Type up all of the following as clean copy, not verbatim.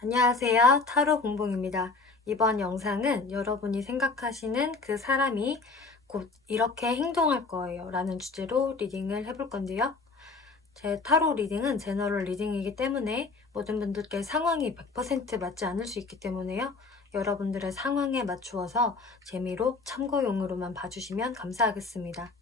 안녕하세요. 타로 공봉입니다. 이번 영상은 여러분이 생각하시는 그 사람이 곧 이렇게 행동할 거예요 라는 주제로 리딩을 해볼 건데요. 제 타로 리딩은 제너럴 리딩이기 때문에 모든 분들께 상황이 100% 맞지 않을 수 있기 때문에요. 여러분들의 상황에 맞추어서 재미로 참고용으로만 봐주시면 감사하겠습니다.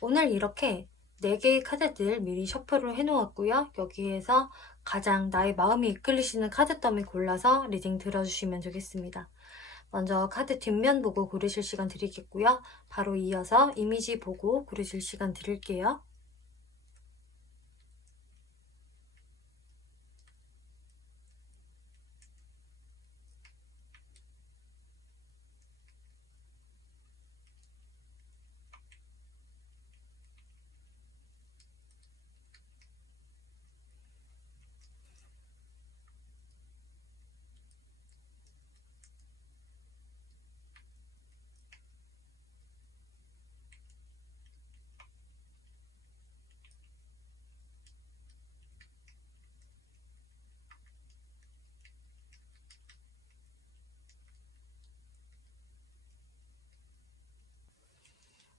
오늘 이렇게 4개의 카드들 미리 셔플을 해놓았고요. 여기에서 가장 나의 마음이 이끌리시는 카드 더미 골라서 리딩 들어주시면 되겠습니다. 먼저 카드 뒷면 보고 고르실 시간 드리겠고요. 바로 이어서 이미지 보고 고르실 시간 드릴게요.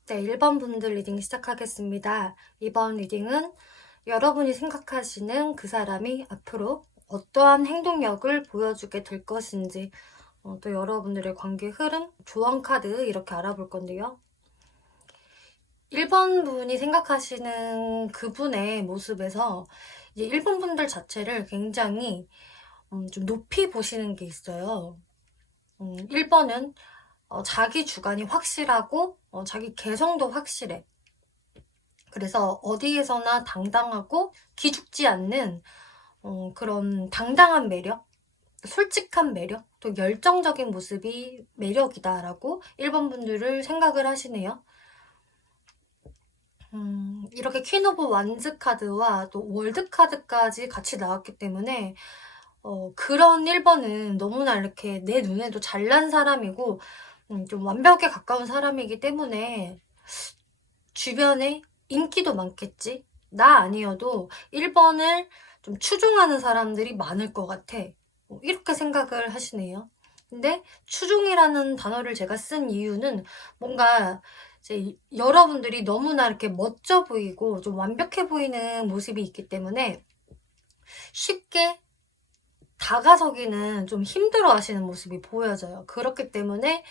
네, 1번 분들 리딩 시작하겠습니다. 이번 리딩은 여러분이 생각하시는 그 사람이 앞으로 어떠한 행동력을 보여주게 될 것인지, 또 여러분들의 관계 흐름, 조언 카드 이렇게 알아볼 건데요. 1번 분이 생각하시는 그분의 모습에서 이제 1번 분들 자체를 굉장히 좀 높이 보시는 게 있어요. 1번은 자기 주관이 확실하고 자기 개성도 확실해. 그래서 어디에서나 당당하고 기죽지 않는 그런 당당한 매력, 솔직한 매력, 또 열정적인 모습이 매력이다라고 1번 분들을 생각을 하시네요. 이렇게 퀸 오브 완즈 카드와 또 월드 카드까지 같이 나왔기 때문에 그런 1번은 너무나 이렇게 내 눈에도 잘난 사람이고 좀 완벽에 가까운 사람이기 때문에 주변에 인기도 많겠지? 나 아니어도 1번을 좀 추종하는 사람들이 많을 것 같아. 이렇게 생각을 하시네요. 근데 추종이라는 단어를 제가 쓴 이유는 뭔가 이제 여러분들이 너무나 이렇게 멋져 보이고 좀 완벽해 보이는 모습이 있기 때문에 쉽게 다가서기는 좀 힘들어 하시는 모습이 보여져요. 그렇기 때문에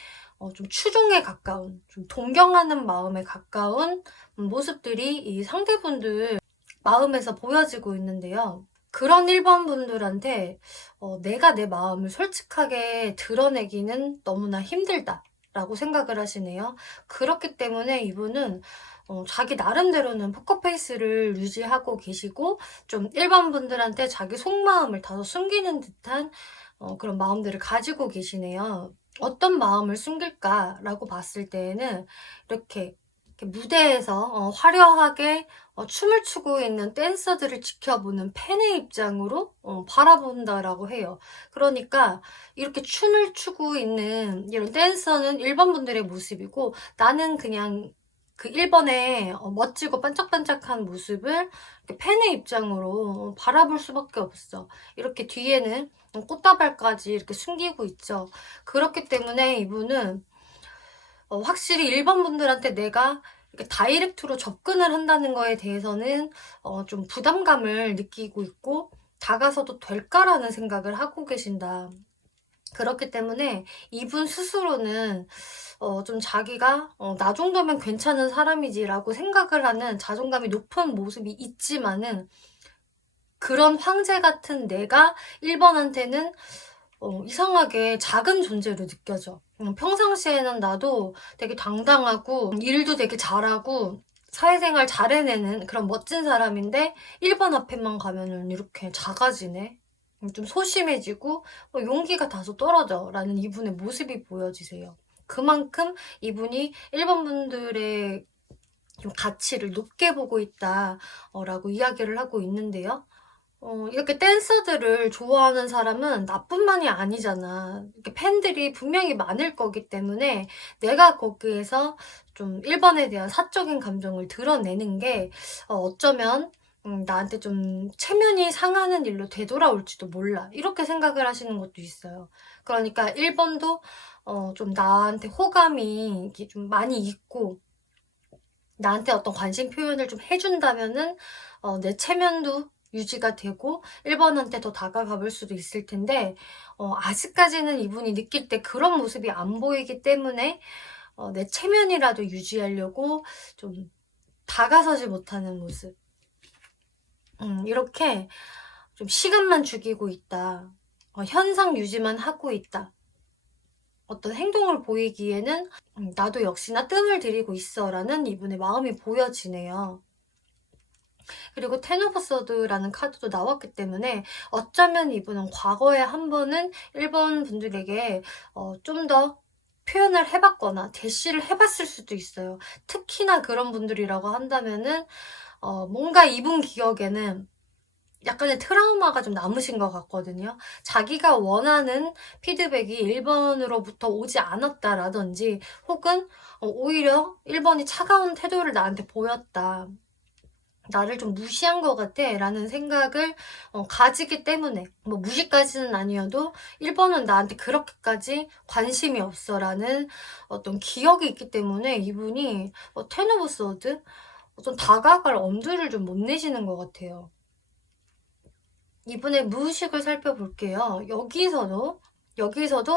좀 추종에 가까운, 좀 동경하는 마음에 가까운 모습들이 이 상대분들 마음에서 보여지고 있는데요. 그런 1번 분들한테 내가 내 마음을 솔직하게 드러내기는 너무나 힘들다 라고 생각을 하시네요. 그렇기 때문에 이분은 자기 나름대로는 포커페이스를 유지하고 계시고 좀 1번 분들한테 자기 속마음을 다소 숨기는 듯한 그런 마음들을 가지고 계시네요. 어떤 마음을 숨길까라고 봤을 때에는 이렇게 무대에서 화려하게 춤을 추고 있는 댄서들을 지켜보는 팬의 입장으로 바라본다라고 해요. 그러니까 이렇게 춤을 추고 있는 이런 댄서는 1번 분들의 모습이고 나는 그냥 그 1번의 멋지고 반짝반짝한 모습을 팬의 입장으로 바라볼 수밖에 없어. 이렇게 뒤에는 꽃다발까지 이렇게 숨기고 있죠. 그렇기 때문에 이분은 확실히 1번 분들한테 내가 이렇게 다이렉트로 접근을 한다는 거에 대해서는 좀 부담감을 느끼고 있고 다가서도 될까라는 생각을 하고 계신다. 그렇기 때문에 이분 스스로는 좀 자기가 나 정도면 괜찮은 사람이지라고 생각을 하는 자존감이 높은 모습이 있지만은 그런 황제 같은 내가 1번한테는 이상하게 작은 존재로 느껴져. 평상시에는 나도 되게 당당하고 일도 되게 잘하고 사회생활 잘 해내는 그런 멋진 사람인데 1번 앞에만 가면은 이렇게 작아지네. 좀 소심해지고 용기가 다소 떨어져 라는 이분의 모습이 보여지세요. 그만큼 이분이 1번 분들의 좀 가치를 높게 보고 있다 라고 이야기를 하고 있는데요. 이렇게 댄서들을 좋아하는 사람은 나뿐만이 아니잖아. 이렇게 팬들이 분명히 많을 거기 때문에 내가 거기에서 좀 1번에 대한 사적인 감정을 드러내는 게 어쩌면 나한테 좀 체면이 상하는 일로 되돌아올지도 몰라. 이렇게 생각을 하시는 것도 있어요. 그러니까 1번도 좀 나한테 호감이 이렇게 좀 많이 있고 나한테 어떤 관심 표현을 좀 해준다면은 내 체면도 유지가 되고 1번한테 더 다가가 볼 수도 있을 텐데 아직까지는 이분이 느낄 때 그런 모습이 안 보이기 때문에 내 체면이라도 유지하려고 좀 다가서지 못하는 모습. 이렇게 좀 시간만 죽이고 있다. 현상 유지만 하고 있다. 어떤 행동을 보이기에는 나도 역시나 뜸을 들이고 있어 라는 이분의 마음이 보여지네요. 그리고 텐 오브 서드라는 카드도 나왔기 때문에 어쩌면 이분은 과거에 한 번은 1번 분들에게 좀 더 표현을 해봤거나 대시를 해봤을 수도 있어요. 특히나 그런 분들이라고 한다면은 뭔가 이분 기억에는 약간의 트라우마가 좀 남으신 것 같거든요. 자기가 원하는 피드백이 1번으로부터 오지 않았다라든지 혹은 오히려 1번이 차가운 태도를 나한테 보였다. 나를 좀 무시한 것 같아 라는 생각을 가지기 때문에 뭐 무시까지는 아니어도 1번은 나한테 그렇게까지 관심이 없어 라는 어떤 기억이 있기 때문에 이분이 텐 오브 소드 좀 다가갈 엄두를 좀 못 내시는 것 같아요. 이분의 무의식을 살펴볼게요. 여기서도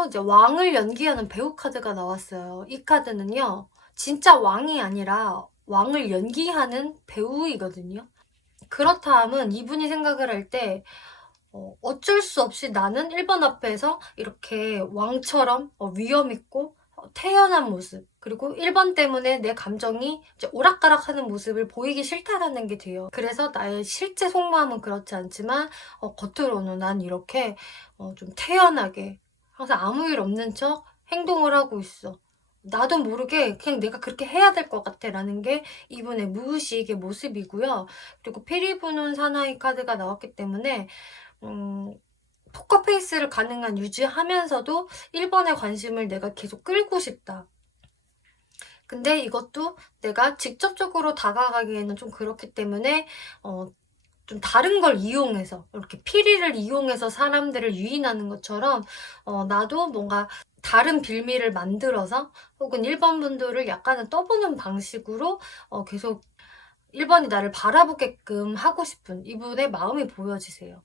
이제 왕을 연기하는 배우 카드가 나왔어요. 이 카드는요, 진짜 왕이 아니라 왕을 연기하는 배우이거든요. 그렇다 함은 이분이 생각을 할 때 어쩔 수 없이 나는 1번 앞에서 이렇게 왕처럼 위엄있고 태연한 모습, 그리고 1번 때문에 내 감정이 이제 오락가락하는 모습을 보이기 싫다라는 게 돼요. 그래서 나의 실제 속마음은 그렇지 않지만 겉으로는 난 이렇게 좀 태연하게 항상 아무 일 없는 척 행동을 하고 있어. 나도 모르게 그냥 내가 그렇게 해야 될 것 같아 라는 게 이분의 무의식의 모습이고요. 그리고 피리부는 사나이 카드가 나왔기 때문에 포커페이스를 가능한 유지하면서도 1번의 관심을 내가 계속 끌고 싶다. 근데 이것도 내가 직접적으로 다가가기에는 좀 그렇기 때문에 좀 다른 걸 이용해서 이렇게 피리를 이용해서 사람들을 유인하는 것처럼 나도 뭔가 다른 빌미를 만들어서 혹은 1번 분들을 약간은 떠보는 방식으로 계속 1번이 나를 바라보게끔 하고 싶은 이분의 마음이 보여지세요.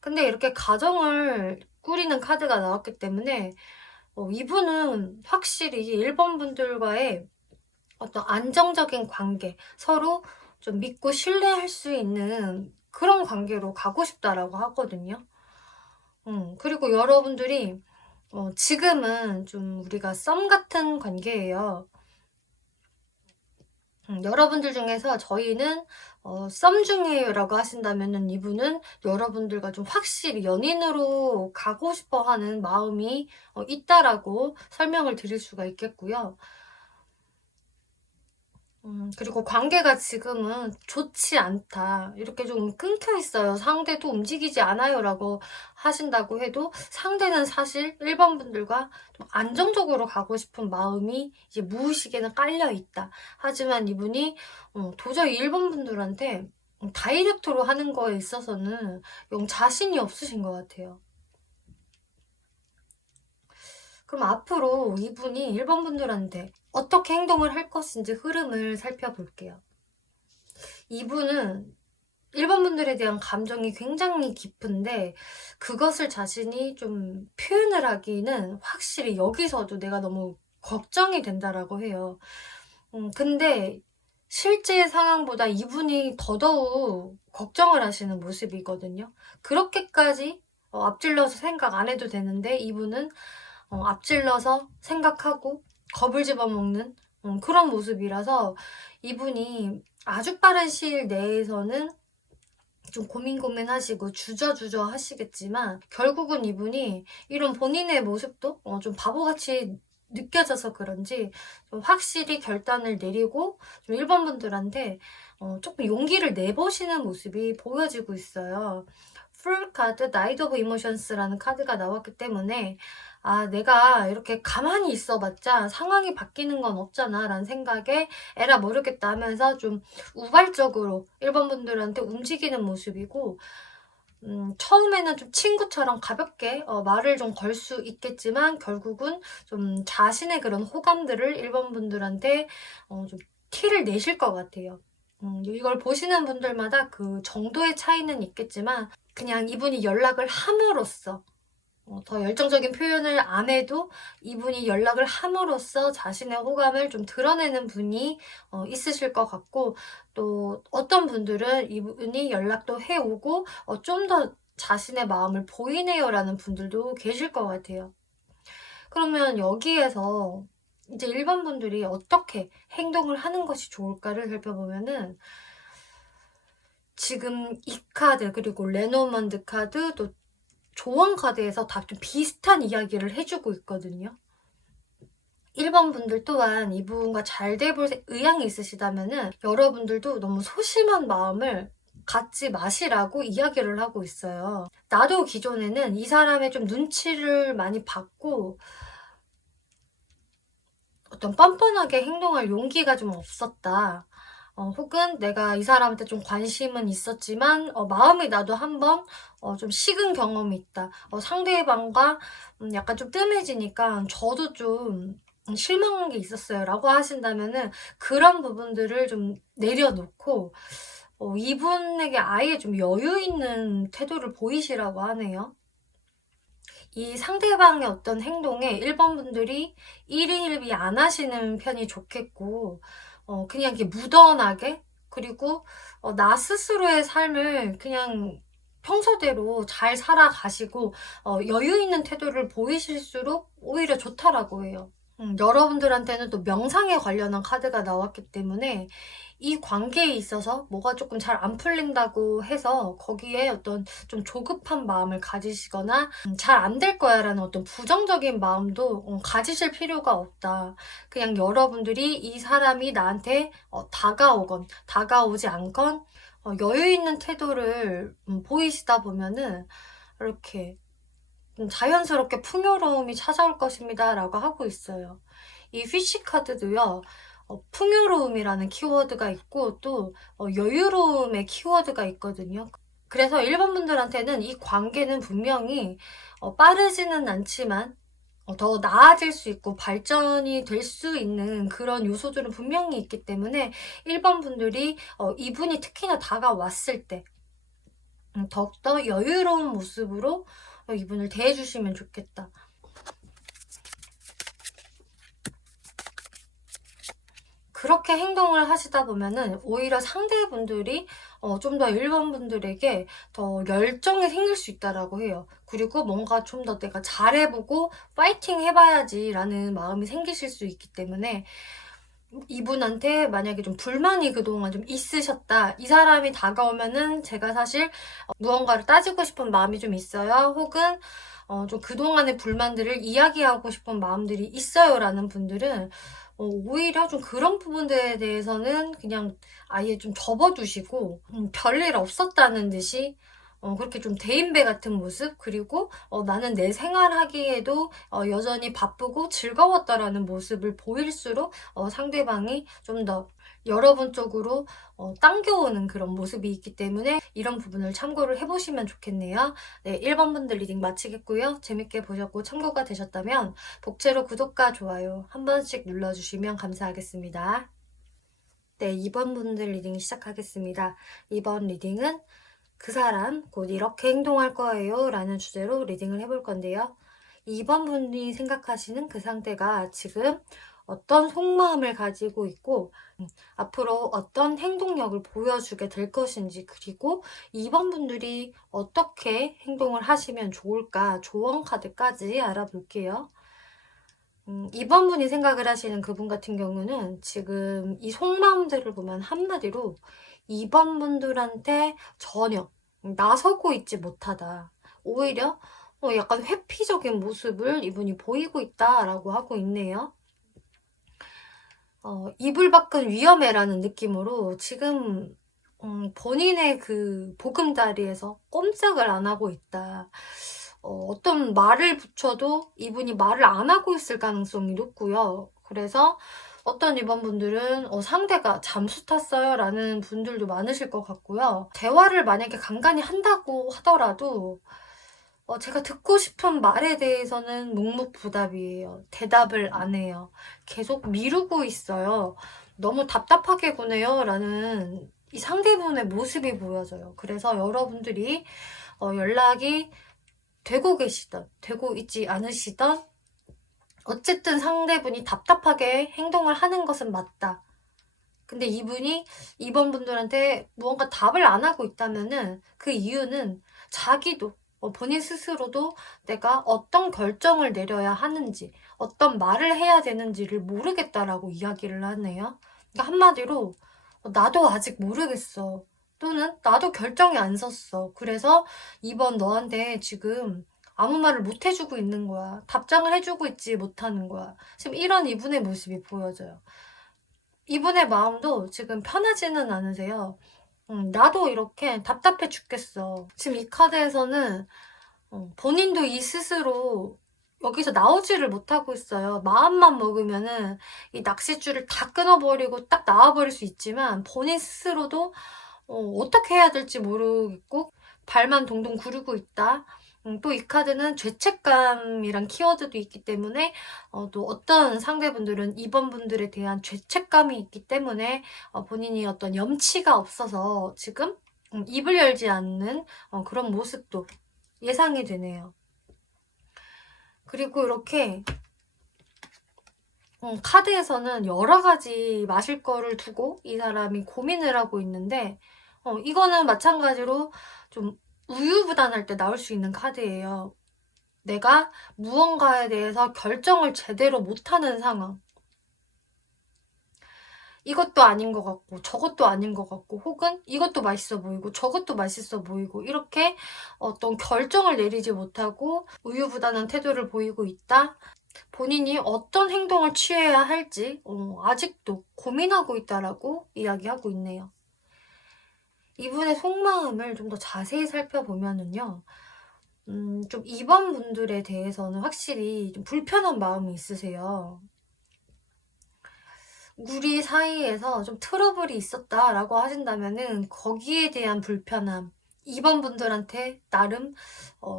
근데 이렇게 가정을 꾸리는 카드가 나왔기 때문에 이분은 확실히 1번 분들과의 어떤 안정적인 관계, 서로 좀 믿고 신뢰할 수 있는 그런 관계로 가고 싶다라고 하거든요. 그리고 여러분들이 지금은 좀 우리가 썸 같은 관계예요. 여러분들 중에서 저희는 썸 중이에요 라고 하신다면은 이분은 여러분들과 좀 확실히 연인으로 가고 싶어 하는 마음이 있다라고 설명을 드릴 수가 있겠고요. 그리고 관계가 지금은 좋지 않다. 이렇게 좀 끊겨 있어요. 상대도 움직이지 않아요. 라고 하신다고 해도 상대는 사실 1번 분들과 좀 안정적으로 가고 싶은 마음이 이제 무의식에는 깔려 있다. 하지만 이분이 도저히 1번 분들한테 다이렉트로 하는 거에 있어서는 영 자신이 없으신 것 같아요. 그럼 앞으로 이분이 1번 분들한테 어떻게 행동을 할 것인지 흐름을 살펴볼게요. 이분은 1번 분들에 대한 감정이 굉장히 깊은데 그것을 자신이 좀 표현을 하기는 확실히 여기서도 내가 너무 걱정이 된다라고 해요. 근데 실제 상황보다 이분이 더더욱 걱정을 하시는 모습이거든요. 그렇게까지 앞질러서 생각 안 해도 되는데 이분은 앞질러서 생각하고 겁을 집어먹는 그런 모습이라서 이분이 아주 빠른 시일 내에서는 좀 고민하시고 주저주저 하시겠지만 결국은 이분이 이런 본인의 모습도 좀 바보같이 느껴져서 그런지 좀 확실히 결단을 내리고 좀 1번 분들한테 조금 용기를 내보시는 모습이 보여지고 있어요. 풀 카드 나이트 오브 이모션스라는 카드가 나왔기 때문에 내가 이렇게 가만히 있어봤자 상황이 바뀌는 건 없잖아 라는 생각에 에라 모르겠다 하면서 좀 우발적으로 1번 분들한테 움직이는 모습이고, 처음에는 좀 친구처럼 가볍게 말을 좀 걸 수 있겠지만 결국은 좀 자신의 그런 호감들을 1번 분들한테 좀 티를 내실 것 같아요. 이걸 보시는 분들마다 그 정도의 차이는 있겠지만 그냥 이분이 연락을 함으로써 더 열정적인 표현을 안 해도 이분이 연락을 함으로써 자신의 호감을 좀 드러내는 분이 있으실 것 같고, 또 어떤 분들은 이분이 연락도 해오고 좀 더 자신의 마음을 보이네요 라는 분들도 계실 것 같아요. 그러면 여기에서 이제 일반 분들이 어떻게 행동을 하는 것이 좋을까를 살펴보면은, 지금 이 카드 그리고 레노먼드 카드 또 조언 카드에서 다 좀 비슷한 이야기를 해주고 있거든요. 1번 분들 또한 이분과 잘 돼볼 의향이 있으시다면은 여러분들도 너무 소심한 마음을 갖지 마시라고 이야기를 하고 있어요. 나도 기존에는 이 사람의 좀 눈치를 많이 받고 어떤 뻔뻔하게 행동할 용기가 좀 없었다. 혹은 내가 이 사람한테 좀 관심은 있었지만 마음이 나도 한번 좀 식은 경험이 있다. 상대방과 약간 좀 뜸해지니까 저도 좀 실망한 게 있었어요 라고 하신다면은 그런 부분들을 좀 내려놓고 이분에게 아예 좀 여유 있는 태도를 보이시라고 하네요. 이 상대방의 어떤 행동에 1번 분들이 일희일비 안 하시는 편이 좋겠고, 그냥 이렇게 무던하게, 그리고 나 스스로의 삶을 그냥 평소대로 잘 살아가시고 여유 있는 태도를 보이실수록 오히려 좋다라고 해요. 여러분들한테는 또 명상에 관련한 카드가 나왔기 때문에 이 관계에 있어서 뭐가 조금 잘 안 풀린다고 해서 거기에 어떤 좀 조급한 마음을 가지시거나 잘 안 될 거야 라는 어떤 부정적인 마음도 가지실 필요가 없다. 그냥 여러분들이 이 사람이 나한테 다가오건 다가오지 않건 여유 있는 태도를 보이시다 보면은 이렇게 자연스럽게 풍요로움이 찾아올 것입니다 라고 하고 있어요. 이 휘시 카드도요, 풍요로움이라는 키워드가 있고 또 여유로움의 키워드가 있거든요. 그래서 1번 분들한테는 이 관계는 분명히 빠르지는 않지만 더 나아질 수 있고 발전이 될 수 있는 그런 요소들은 분명히 있기 때문에 1번 분들이 이분이 특히나 다가왔을 때 더욱더 여유로운 모습으로 이분을 대해주시면 좋겠다. 그렇게 행동을 하시다 보면은 오히려 상대분들이 좀 더 1번 분들에게 더 열정이 생길 수 있다라고 해요. 그리고 뭔가 좀 더 내가 잘해보고 파이팅 해봐야지라는 마음이 생기실 수 있기 때문에 이분한테 만약에 좀 불만이 그동안 좀 있으셨다. 이 사람이 다가오면은 제가 사실 무언가를 따지고 싶은 마음이 좀 있어요. 혹은 좀 그동안의 불만들을 이야기하고 싶은 마음들이 있어요 라는 분들은 오히려 좀 그런 부분들에 대해서는 그냥 아예 좀 접어두시고 별일 없었다는 듯이 그렇게 좀 대인배 같은 모습, 그리고 나는 내 생활하기에도 여전히 바쁘고 즐거웠다라는 모습을 보일수록 상대방이 좀 더 여러분 쪽으로 당겨오는 그런 모습이 있기 때문에 이런 부분을 참고를 해보시면 좋겠네요. 네, 1번 분들 리딩 마치겠고요. 재밌게 보셨고 참고가 되셨다면 복채로 구독과 좋아요 한 번씩 눌러주시면 감사하겠습니다. 네, 2번 분들 리딩 시작하겠습니다. 이번 리딩은 그 사람 곧 이렇게 행동할 거예요 라는 주제로 리딩을 해볼 건데요. 2번 분이 생각하시는 그 상대가 지금 어떤 속마음을 가지고 있고 앞으로 어떤 행동력을 보여주게 될 것인지, 그리고 2번 분들이 어떻게 행동을 하시면 좋을까 조언 카드까지 알아볼게요. 2번 분이 생각을 하시는 그분 같은 경우는 지금 이 속마음들을 보면 한마디로 2번 분들한테 전혀 나서고 있지 못하다. 오히려 약간 회피적인 모습을 이분이 보이고 있다라고 하고 있네요. 이불 밖은 위험해라는 느낌으로 지금 본인의 그 보금자리에서 꼼짝을 안 하고 있다. 어떤 말을 붙여도 이분이 말을 안 하고 있을 가능성이 높고요. 그래서 어떤 이번분들은 상대가 잠수 탔어요 라는 분들도 많으실 것 같고요. 대화를 만약에 간간히 한다고 하더라도 제가 듣고 싶은 말에 대해서는 묵묵부답이에요. 대답을 안 해요. 계속 미루고 있어요. 너무 답답하게 구네요 라는 이 상대분의 모습이 보여져요. 그래서 여러분들이 연락이 되고 계시던, 되고 있지 않으시던 어쨌든 상대분이 답답하게 행동을 하는 것은 맞다. 근데 이분이 이번 분들한테 무언가 답을 안 하고 있다면은 그 이유는 자기도 본인 스스로도 내가 어떤 결정을 내려야 하는지 어떤 말을 해야 되는지를 모르겠다라고 이야기를 하네요. 그러니까 한마디로 나도 아직 모르겠어. 또는 나도 결정이 안 섰어. 그래서 이번 너한테 지금 아무 말을 못 해주고 있는 거야. 답장을 해주고 있지 못하는 거야. 지금 이런 이분의 모습이 보여져요. 이분의 마음도 지금 편하지는 않으세요. 나도 이렇게 답답해 죽겠어. 지금 이 카드에서는 본인도 이 스스로 여기서 나오지를 못하고 있어요. 마음만 먹으면은 이 낚싯줄을 다 끊어버리고 딱 나와버릴 수 있지만 본인 스스로도 어떻게 해야 될지 모르겠고 발만 동동 구르고 있다. 또 이 카드는 죄책감이란 키워드도 있기 때문에 또 어떤 상대분들은 이번 분들에 대한 죄책감이 있기 때문에 본인이 어떤 염치가 없어서 지금 입을 열지 않는 그런 모습도 예상이 되네요. 그리고 이렇게 카드에서는 여러 가지 마실 거를 두고 이 사람이 고민을 하고 있는데 이거는 마찬가지로 좀 우유부단할 때 나올 수 있는 카드예요. 내가 무언가에 대해서 결정을 제대로 못하는 상황. 이것도 아닌 것 같고 저것도 아닌 것 같고 혹은 이것도 맛있어 보이고 저것도 맛있어 보이고 이렇게 어떤 결정을 내리지 못하고 우유부단한 태도를 보이고 있다. 본인이 어떤 행동을 취해야 할지 아직도 고민하고 있다라고 이야기하고 있네요. 이분의 속마음을 좀 더 자세히 살펴보면은요. 좀 이번 분들에 대해서는 확실히 좀 불편한 마음이 있으세요. 우리 사이에서 좀 트러블이 있었다라고 하신다면은 거기에 대한 불편함, 이번 분들한테 나름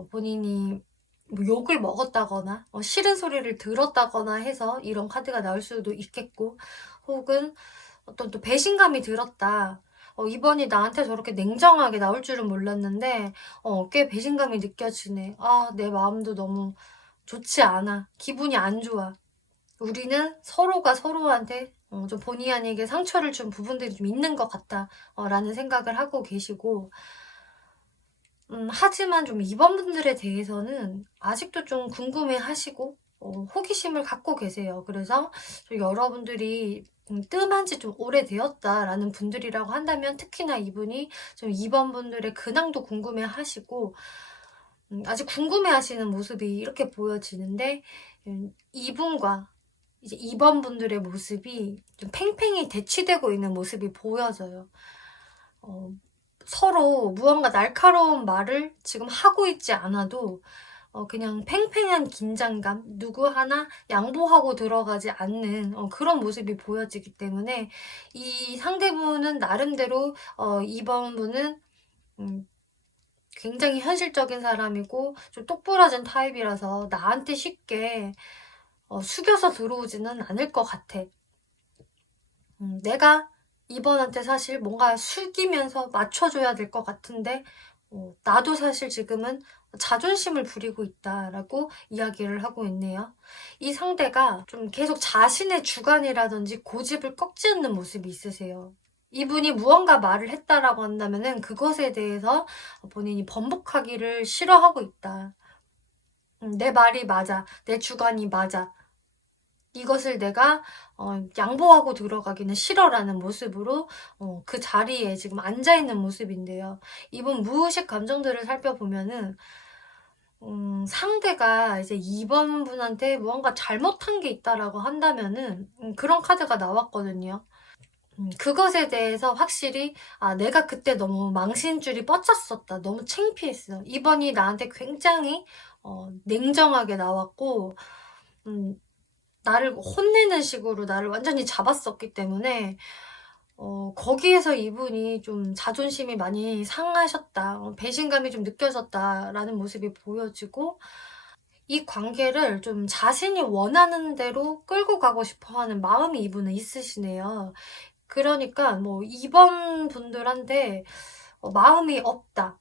본인이 뭐 욕을 먹었다거나 싫은 소리를 들었다거나 해서 이런 카드가 나올 수도 있겠고 혹은 어떤 또 배신감이 들었다. 이번이 나한테 저렇게 냉정하게 나올 줄은 몰랐는데 꽤 배신감이 느껴지네. 아, 내 마음도 너무 좋지 않아. 기분이 안 좋아. 우리는 서로가 서로한테 좀 본의 아니게 상처를 준 부분들이 좀 있는 것 같다. 라는 생각을 하고 계시고 하지만 좀 이번 분들에 대해서는 아직도 좀 궁금해 하시고 호기심을 갖고 계세요. 그래서 좀 여러분들이 뜸한 지 좀 오래되었다라는 분들이라고 한다면 특히나 이분이 좀 이번 분들의 근황도 궁금해 하시고 아직 궁금해 하시는 모습이 이렇게 보여지는데 이분과 이제 이번 분들의 모습이 좀 팽팽히 대치되고 있는 모습이 보여져요. 서로 무언가 날카로운 말을 지금 하고 있지 않아도 그냥 팽팽한 긴장감, 누구 하나 양보하고 들어가지 않는 그런 모습이 보여지기 때문에 이 상대분은 나름대로 이번 분은 굉장히 현실적인 사람이고 좀 똑부러진 타입이라서 나한테 쉽게 숙여서 들어오지는 않을 것 같아. 내가 이번한테 사실 뭔가 숙이면서 맞춰줘야 될 것 같은데 나도 사실 지금은 자존심을 부리고 있다라고 이야기를 하고 있네요. 이 상대가 좀 계속 자신의 주관이라든지 고집을 꺾지 않는 모습이 있으세요. 이분이 무언가 말을 했다라고 한다면은 그것에 대해서 본인이 번복하기를 싫어하고 있다. 내 말이 맞아. 내 주관이 맞아. 이것을 내가 양보하고 들어가기는 싫어라는 모습으로 그 자리에 지금 앉아있는 모습인데요. 이분 무의식 감정들을 살펴보면은 상대가 이제 이번 분한테 무언가 잘못한 게 있다라고 한다면은 그런 카드가 나왔거든요. 그것에 대해서 확실히 내가 그때 너무 망신줄이 뻗쳤었다. 너무 창피했어. 이번이 나한테 굉장히 냉정하게 나왔고 음 나를 혼내는 식으로 나를 완전히 잡았었기 때문에 거기에서 이분이 좀 자존심이 많이 상하셨다. '배신감이 좀 느껴졌다.'라는 모습이 보여지고 이 관계를 좀 자신이 원하는 대로 끌고 가고 싶어 하는 마음이 이분은 있으시네요. 그러니까 뭐 2번 분들한테 마음이 없다.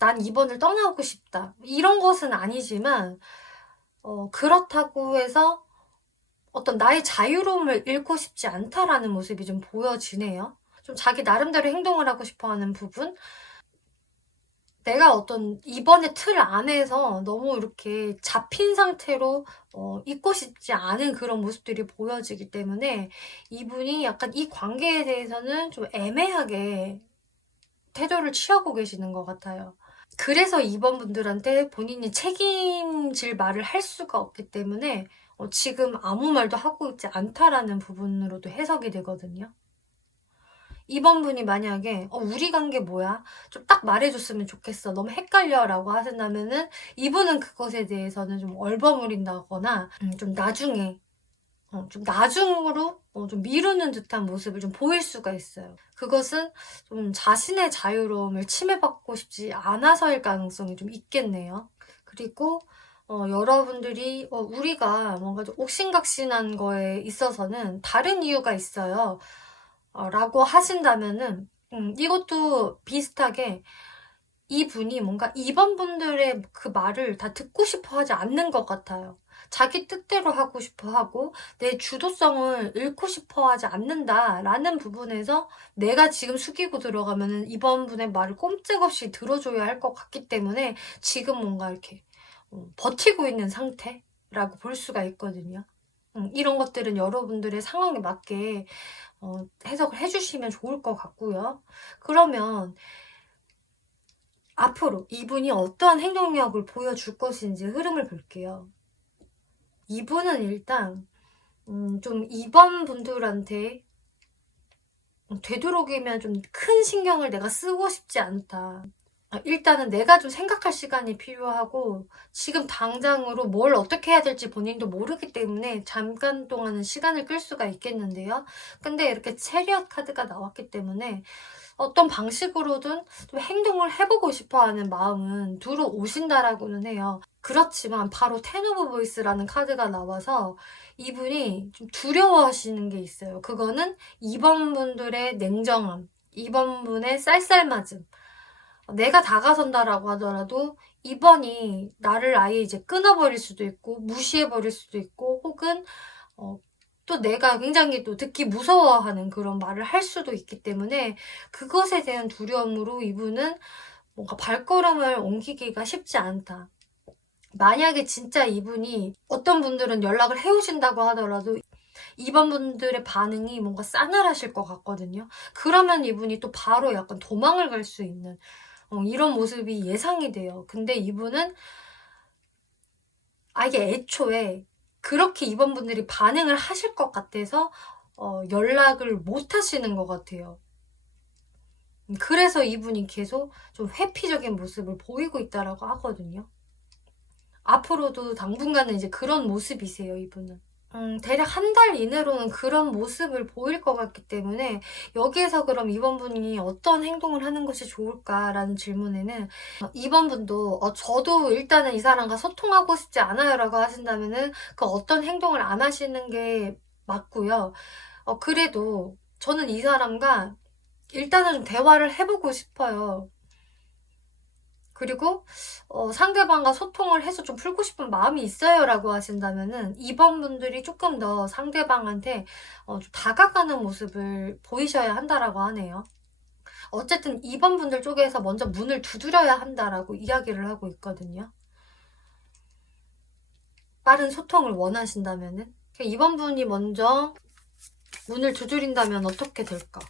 난 2 번을 떠나고 싶다. 이런 것은 아니지만 그렇다고 해서 어떤 '나의 자유로움을 잃고 싶지 않다.'라는 모습이 좀 보여지네요. 좀 자기 나름대로 행동을 하고 싶어 하는 부분? 내가 어떤 이번의 틀 안에서 너무 이렇게 잡힌 상태로 있고 싶지 않은 그런 모습들이 보여지기 때문에 이분이 약간 이 관계에 대해서는 좀 애매하게 태도를 취하고 계시는 것 같아요. 그래서 이번 분들한테 본인이 책임질 말을 할 수가 없기 때문에 지금 아무 말도 하고 있지 않다라는 부분으로도 해석이 되거든요. 이번 분이 만약에 우리 관계 뭐야? 좀 딱 말해 줬으면 좋겠어. 너무 헷갈려."라고 하신다면은 이분은 그것에 대해서는 좀 얼버무린다거나 좀 나중에 좀 나중으로 좀 미루는 듯한 모습을 좀 보일 수가 있어요. 그것은 좀 자신의 자유로움을 침해받고 싶지 않아서일 가능성이 좀 있겠네요. 그리고 여러분들이 우리가 뭔가 좀 옥신각신한 거에 있어서는 다른 이유가 있어요. 라고 하신다면은 이것도 비슷하게 이분이 뭔가 이번 분들의 그 말을 다 듣고 싶어 하지 않는 것 같아요. 자기 뜻대로 하고 싶어 하고 '내 주도성을 잃고 싶어 하지 않는다.'라는 부분에서 내가 지금 숙이고 들어가면은 이번 분의 말을 꼼짝없이 들어줘야 할 것 같기 때문에 지금 뭔가 이렇게 버티고 있는 상태라고 볼 수가 있거든요. 이런 것들은 여러분들의 상황에 맞게 해석을 해 주시면 좋을 것 같고요. 그러면 앞으로 이분이 어떠한 행동력을 보여줄 것인지 흐름을 볼게요. 이분은 일단 좀 이번 분들한테 되도록이면 좀 큰 신경을 내가 쓰고 싶지 않다. 일단은 내가 좀 생각할 시간이 필요하고 지금 당장으로 뭘 어떻게 해야 될지 본인도 모르기 때문에 잠깐 동안은 시간을 끌 수가 있겠는데요. 근데 이렇게 체리엇 카드가 나왔기 때문에 어떤 방식으로든 좀 행동을 해 보고 싶어 하는 마음은 들어오신다라고는 해요. 그렇지만 바로 텐 오브 보이스라는 카드가 나와서 이분이 좀 두려워하시는 게 있어요. 그거는 2번 분들의 냉정함, 2번 분의 쌀쌀맞음. 내가 다가선다라고 하더라도 2 번이 나를 아예 이제 끊어 버릴 수도 있고 무시해 버릴 수도 있고 혹은 어 또 내가 굉장히 또 듣기 무서워하는 그런 말을 할 수도 있기 때문에 그것에 대한 두려움으로 이분은 뭔가 '발걸음을 옮기기가 쉽지 않다.' 만약에 진짜 이분이 어떤 분들은 연락을 해 오신다고 하더라도 이번 분들의 반응이 뭔가 싸늘하실 것 같거든요. 그러면 이분이 또 바로 약간 도망을 갈 수 있는 이런 모습이 예상이 돼요. 근데 이분은 아예 애초에 그렇게 이번 분들이 반응을 하실 것 같아서 연락을 못 하시는 것 같아요. 그래서 이분이 계속 좀 회피적인 모습을 보이고 있다라고 하거든요. 앞으로도 당분간은 이제 그런 모습이세요, 이분은. 대략 한 달 이내로는 그런 모습을 보일 것 같기 때문에 여기에서 그럼 이번 분이 어떤 행동을 하는 것이 좋을까라는 질문에는 이번 분도 저도 일단은 이 사람과 소통하고 싶지 않아요라고 하신다면은 그 어떤 행동을 안 하시는 게 맞고요. 그래도 저는 이 사람과 일단은 좀 대화를 해 보고 싶어요. 그리고 상대방과 소통을 해서 좀 풀고 싶은 마음이 있어요라고 하신다면은 이번 분들이 조금 더 상대방한테 좀 다가가는 모습을 보이셔야 한다라고 하네요. 어쨌든 이번 분들 쪽에서 먼저 문을 두드려야 한다라고 이야기를 하고 있거든요. 빠른 소통을 원하신다면은. 이번 분이 먼저 문을 두드린다면 어떻게 될까?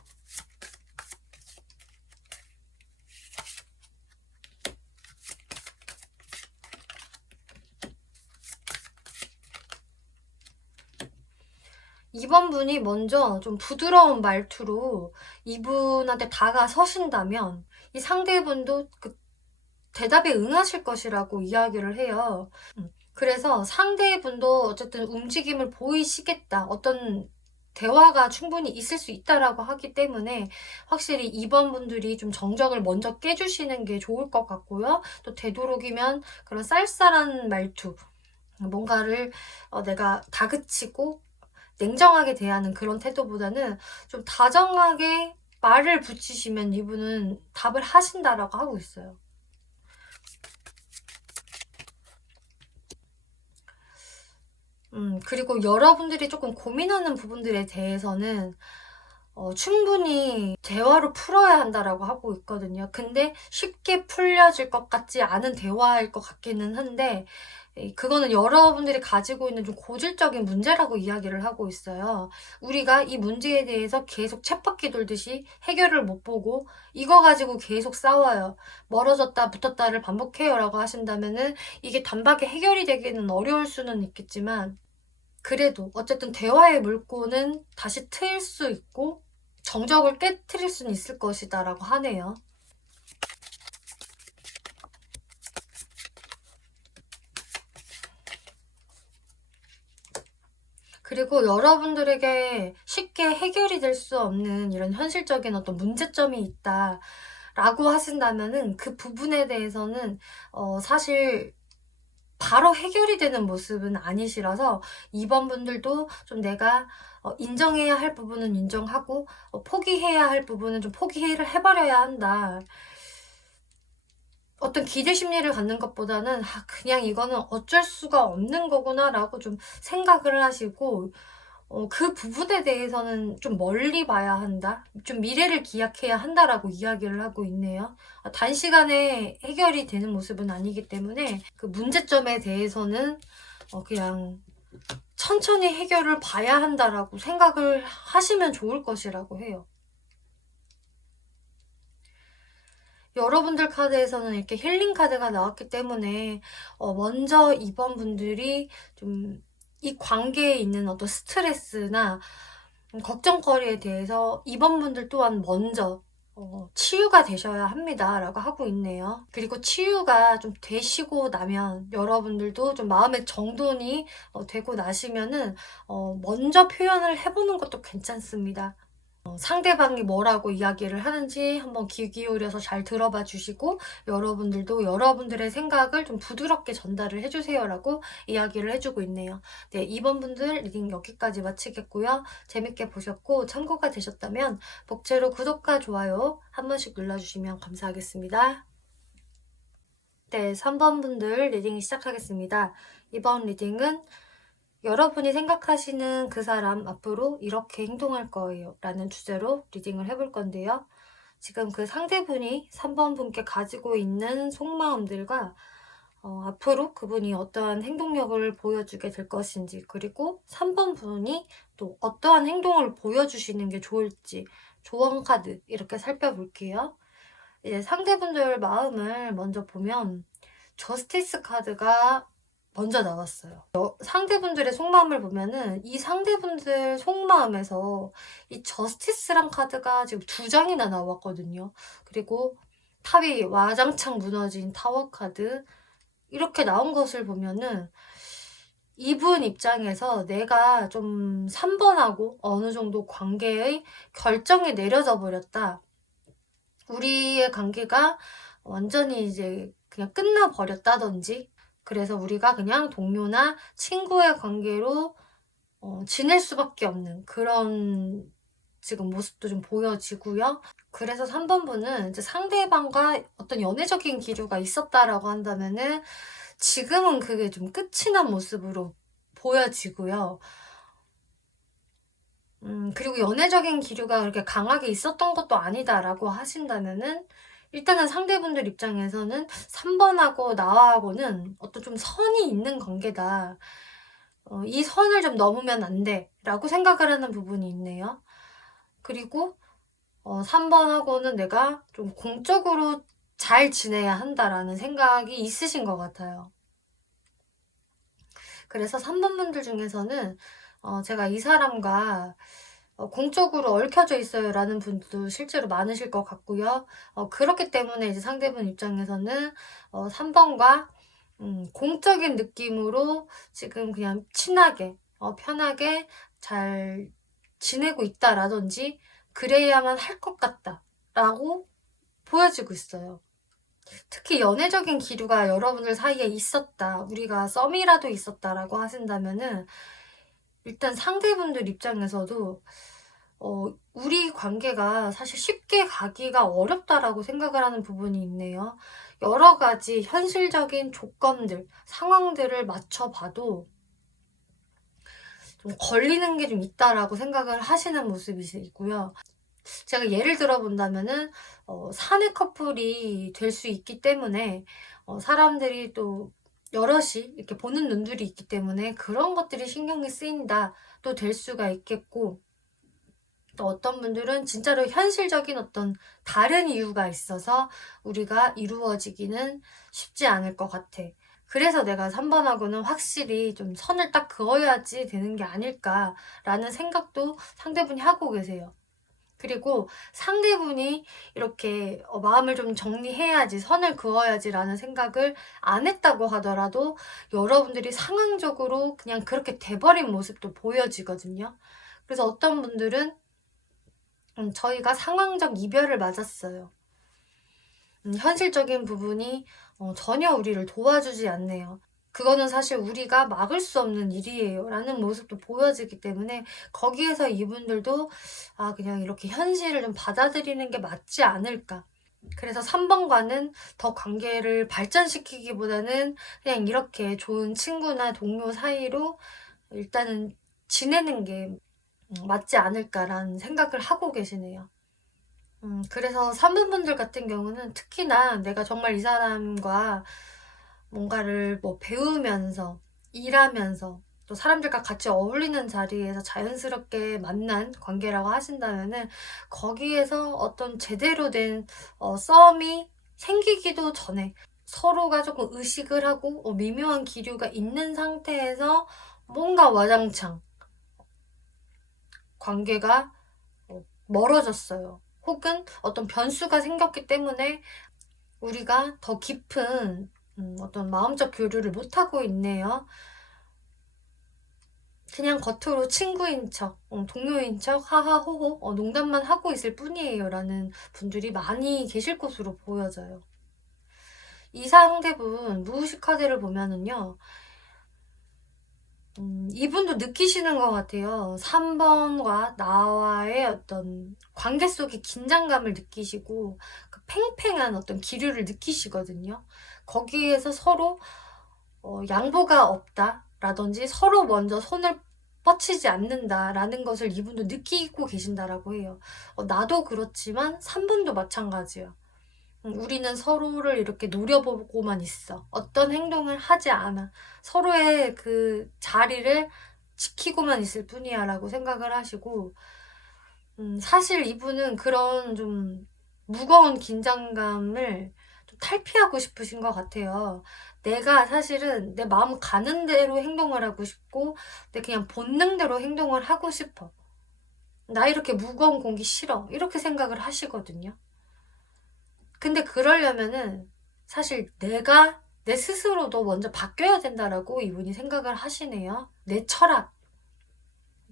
2번 분이 먼저 좀 부드러운 말투로 이분한테 다가서신다면 이 상대분도 그 대답에 응하실 것이라고 이야기를 해요. 그래서 상대분도 어쨌든 움직임을 보이시겠다. 어떤 대화가 충분히 있을 수 있다라고 하기 때문에 확실히 2번 분들이 좀 정적을 먼저 깨주시는 게 좋을 것 같고요. 또 되도록이면 그런 쌀쌀한 말투, 뭔가를 내가 다그치고 냉정하게 대하는 그런 태도보다는 좀 다정하게 말을 붙이시면 이분은 답을 하신다라고 하고 있어요. 그리고 여러분들이 조금 고민하는 부분들에 대해서는 충분히 대화로 풀어야 한다라고 하고 있거든요. 근데 쉽게 풀려질 것 같지 않은 대화일 것 같기는 한데, 그거는 여러분들이 가지고 있는 좀 고질적인 문제라고 이야기를 하고 있어요. 우리가 이 문제에 대해서 계속 쳇바퀴 돌듯이 해결을 못 보고 이거 가지고 계속 싸워요. 멀어졌다 붙었다를 반복해요라고 하신다면은 이게 단박에 해결이 되기는 어려울 수는 있겠지만, 그래도 어쨌든 대화의 물꼬는 다시 트일 수 있고 정적을 깨트릴 수는 있을 것이다 라고 하네요. 그리고 여러분들에게 쉽게 해결이 될 수 없는 이런 현실적인 어떤 문제점이 있다 라고 하신다면은 그 부분에 대해서는 사실 바로 해결이 되는 모습은 아니시라서 2번 분들도 좀 내가 인정해야 할 부분은 인정하고 포기해야 할 부분은 좀 포기를 해버려야 한다. 어떤 기대 심리를 갖는 것보다는 그냥 이거는 어쩔 수가 없는 거구나라고 좀 생각을 하시고 그 부분에 대해서는 좀 멀리 봐야 한다. 좀 미래를 기약해야 한다라고 이야기를 하고 있네요. 단시간에 해결이 되는 모습은 아니기 때문에 그 문제점에 대해서는 그냥 천천히 해결을 봐야 한다라고 생각을 하시면 좋을 것이라고 해요. 여러분들 카드에서는 이렇게 힐링 카드가 나왔기 때문에 먼저 2번 분들이 좀 이 관계에 있는 어떤 스트레스나 걱정거리에 대해서 2번 분들 또한 먼저 치유가 되셔야 합니다 라고 하고 있네요. 그리고 치유가 좀 되시고 나면 여러분들도 좀 마음의 정돈이 되고 나시면은 먼저 표현을 해보는 것도 괜찮습니다. 상대방이 뭐라고 이야기를 하는지 한번 귀 기울여서 잘 들어봐 주시고 여러분들도 여러분들의 생각을 좀 부드럽게 전달을 해주세요라고 이야기를 해주고 있네요. 네, 2번 분들 리딩 여기까지 마치겠고요. 재밌게 보셨고 참고가 되셨다면 복채로 구독과 좋아요 한 번씩 눌러주시면 감사하겠습니다. 네, 3번 분들 리딩 시작하겠습니다. 이번 리딩은 여러분이 생각하시는 그 사람 앞으로 이렇게 행동할 거예요 라는 주제로 리딩을 해볼 건데요. 지금 그 상대분이 3번 분께 가지고 있는 속마음들과 앞으로 그분이 어떠한 행동력을 보여주게 될 것인지, 그리고 3번 분이 또 어떠한 행동을 보여주시는 게 좋을지 조언 카드 이렇게 살펴볼게요. 이제 상대분들 마음을 먼저 보면 저스티스 카드가 먼저 나왔어요. 상대분들의 속마음을 보면은 이 상대분들 속마음에서 이 저스티스란 카드가 지금 2장이나 나왔거든요. 그리고 탑이 와장창 무너진 타워 카드 이렇게 나온 것을 보면은 이분 입장에서 내가 좀 3번하고 어느 정도 관계의 결정이 내려져 버렸다. 우리의 관계가 완전히 이제 그냥 끝나버렸다든지, 그래서 우리가 그냥 동료나 친구의 관계로 지낼 수밖에 없는 그런 지금 모습도 좀 보여지고요. 그래서 3번 분은 이제 상대방과 어떤 연애적인 기류가 있었다라고 한다면은 지금은 그게 좀 끝이 난 모습으로 보여지고요. 그리고 연애적인 기류가 그렇게 강하게 있었던 것도 아니다라고 하신다면은 일단은 상대분들 입장에서는 3번하고 나하고는 어떤 좀 선이 있는 관계다. 이 선을 좀 넘으면 안 돼. 라고 생각을 하는 부분이 있네요. 그리고 3번하고는 내가 좀 공적으로 잘 지내야 한다라는 생각이 있으신 것 같아요. 그래서 3번 분들 중에서는 제가 이 사람과 공적으로 얽혀져 있어요 라는 분들도 실제로 많으실 것 같고요. 그렇기 때문에 이제 상대분 입장에서는 3번과 공적인 느낌으로 지금 그냥 친하게 편하게 잘 지내고 있다라든지 그래야만 할 것 같다라고 보여지고 있어요. 특히 연애적인 기류가 여러분들 사이에 있었다, 우리가 썸이라도 있었다라고 하신다면은 일단 상대분들 입장에서도 우리 관계가 사실 쉽게 가기가 어렵다라고 생각을 하는 부분이 있네요. 여러 가지 현실적인 조건들, 상황들을 맞춰봐도 좀 걸리는 게 좀 있다라고 생각을 하시는 모습이시고요. 제가 예를 들어 본다면은 사내 커플이 될 수 있기 때문에 사람들이 또 여럿이 이렇게 보는 눈들이 있기 때문에 그런 것들이 신경이 쓰인다도 될 수가 있겠고, 또 어떤 분들은 진짜로 현실적인 어떤 다른 이유가 있어서 우리가 이루어지기는 쉽지 않을 것 같아. 그래서 내가 3번하고는 확실히 좀 선을 딱 그어야지 되는 게 아닐까라는 생각도 상대분이 하고 계세요. 그리고 상대분이 이렇게 마음을 좀 정리해야지, 선을 그어야지라는 생각을 안 했다고 하더라도 여러분들이 상황적으로 그냥 그렇게 돼버린 모습도 보여지거든요. 그래서 어떤 분들은 저희가 상황적 이별을 맞았어요. 현실적인 부분이 전혀 우리를 도와주지 않네요. 그거는 사실 우리가 막을 수 없는 일이에요 라는 모습도 보여지기 때문에 거기에서 이분들도 그냥 이렇게 현실을 좀 받아들이는 게 맞지 않을까. 그래서 3번과는 더 관계를 발전시키기보다는 그냥 이렇게 좋은 친구나 동료 사이로 일단은 지내는 게 맞지 않을까라는 생각을 하고 계시네요. 그래서 3번 분들 같은 경우는 특히나 내가 정말 이 사람과 뭔가를 뭐 배우면서, 일하면서, 또 사람들과 같이 어울리는 자리에서 자연스럽게 만난 관계라고 하신다면은 거기에서 어떤 제대로 된 썸이 생기기도 전에 서로가 조금 의식을 하고 미묘한 기류가 있는 상태에서 뭔가 와장창 관계가 멀어졌어요. 혹은 어떤 변수가 생겼기 때문에 우리가 더 깊은 어떤 마음적 교류를 못하고 있네요. 그냥 겉으로 친구인 척, 동료인 척, 하하호호, 농담만 하고 있을 뿐이에요. 라는 분들이 많이 계실 것으로 보여져요. 이 상대분 무의식 카드를 보면은요, 이분도 느끼시는 것 같아요. 3번과 나와의 어떤 관계 속의 긴장감을 느끼시고 그 팽팽한 어떤 기류를 느끼시거든요. 거기에서 서로 양보가 없다라든지 서로 먼저 손을 뻗치지 않는다라는 것을 이분도 느끼고 계신다라고 해요. 나도 그렇지만 3번도 마찬가지야. 우리는 서로를 이렇게 노려보고만 있어. 어떤 행동을 하지 않아. 서로의 그 자리를 지키고만 있을 뿐이야 라고 생각을 하시고, 사실 이분은 그런 좀 무거운 긴장감을 좀 탈피하고 싶으신 것 같아요. 내가 사실은 내 마음 가는 대로 행동을 하고 싶고, 내 그냥 본능대로 행동을 하고 싶어. 나 이렇게 무거운 공기 싫어. 이렇게 생각을 하시거든요. 근데 그러려면은 사실 내가 내 스스로도 먼저 바뀌어야 된다라고 이분이 생각을 하시네요. 내 철학,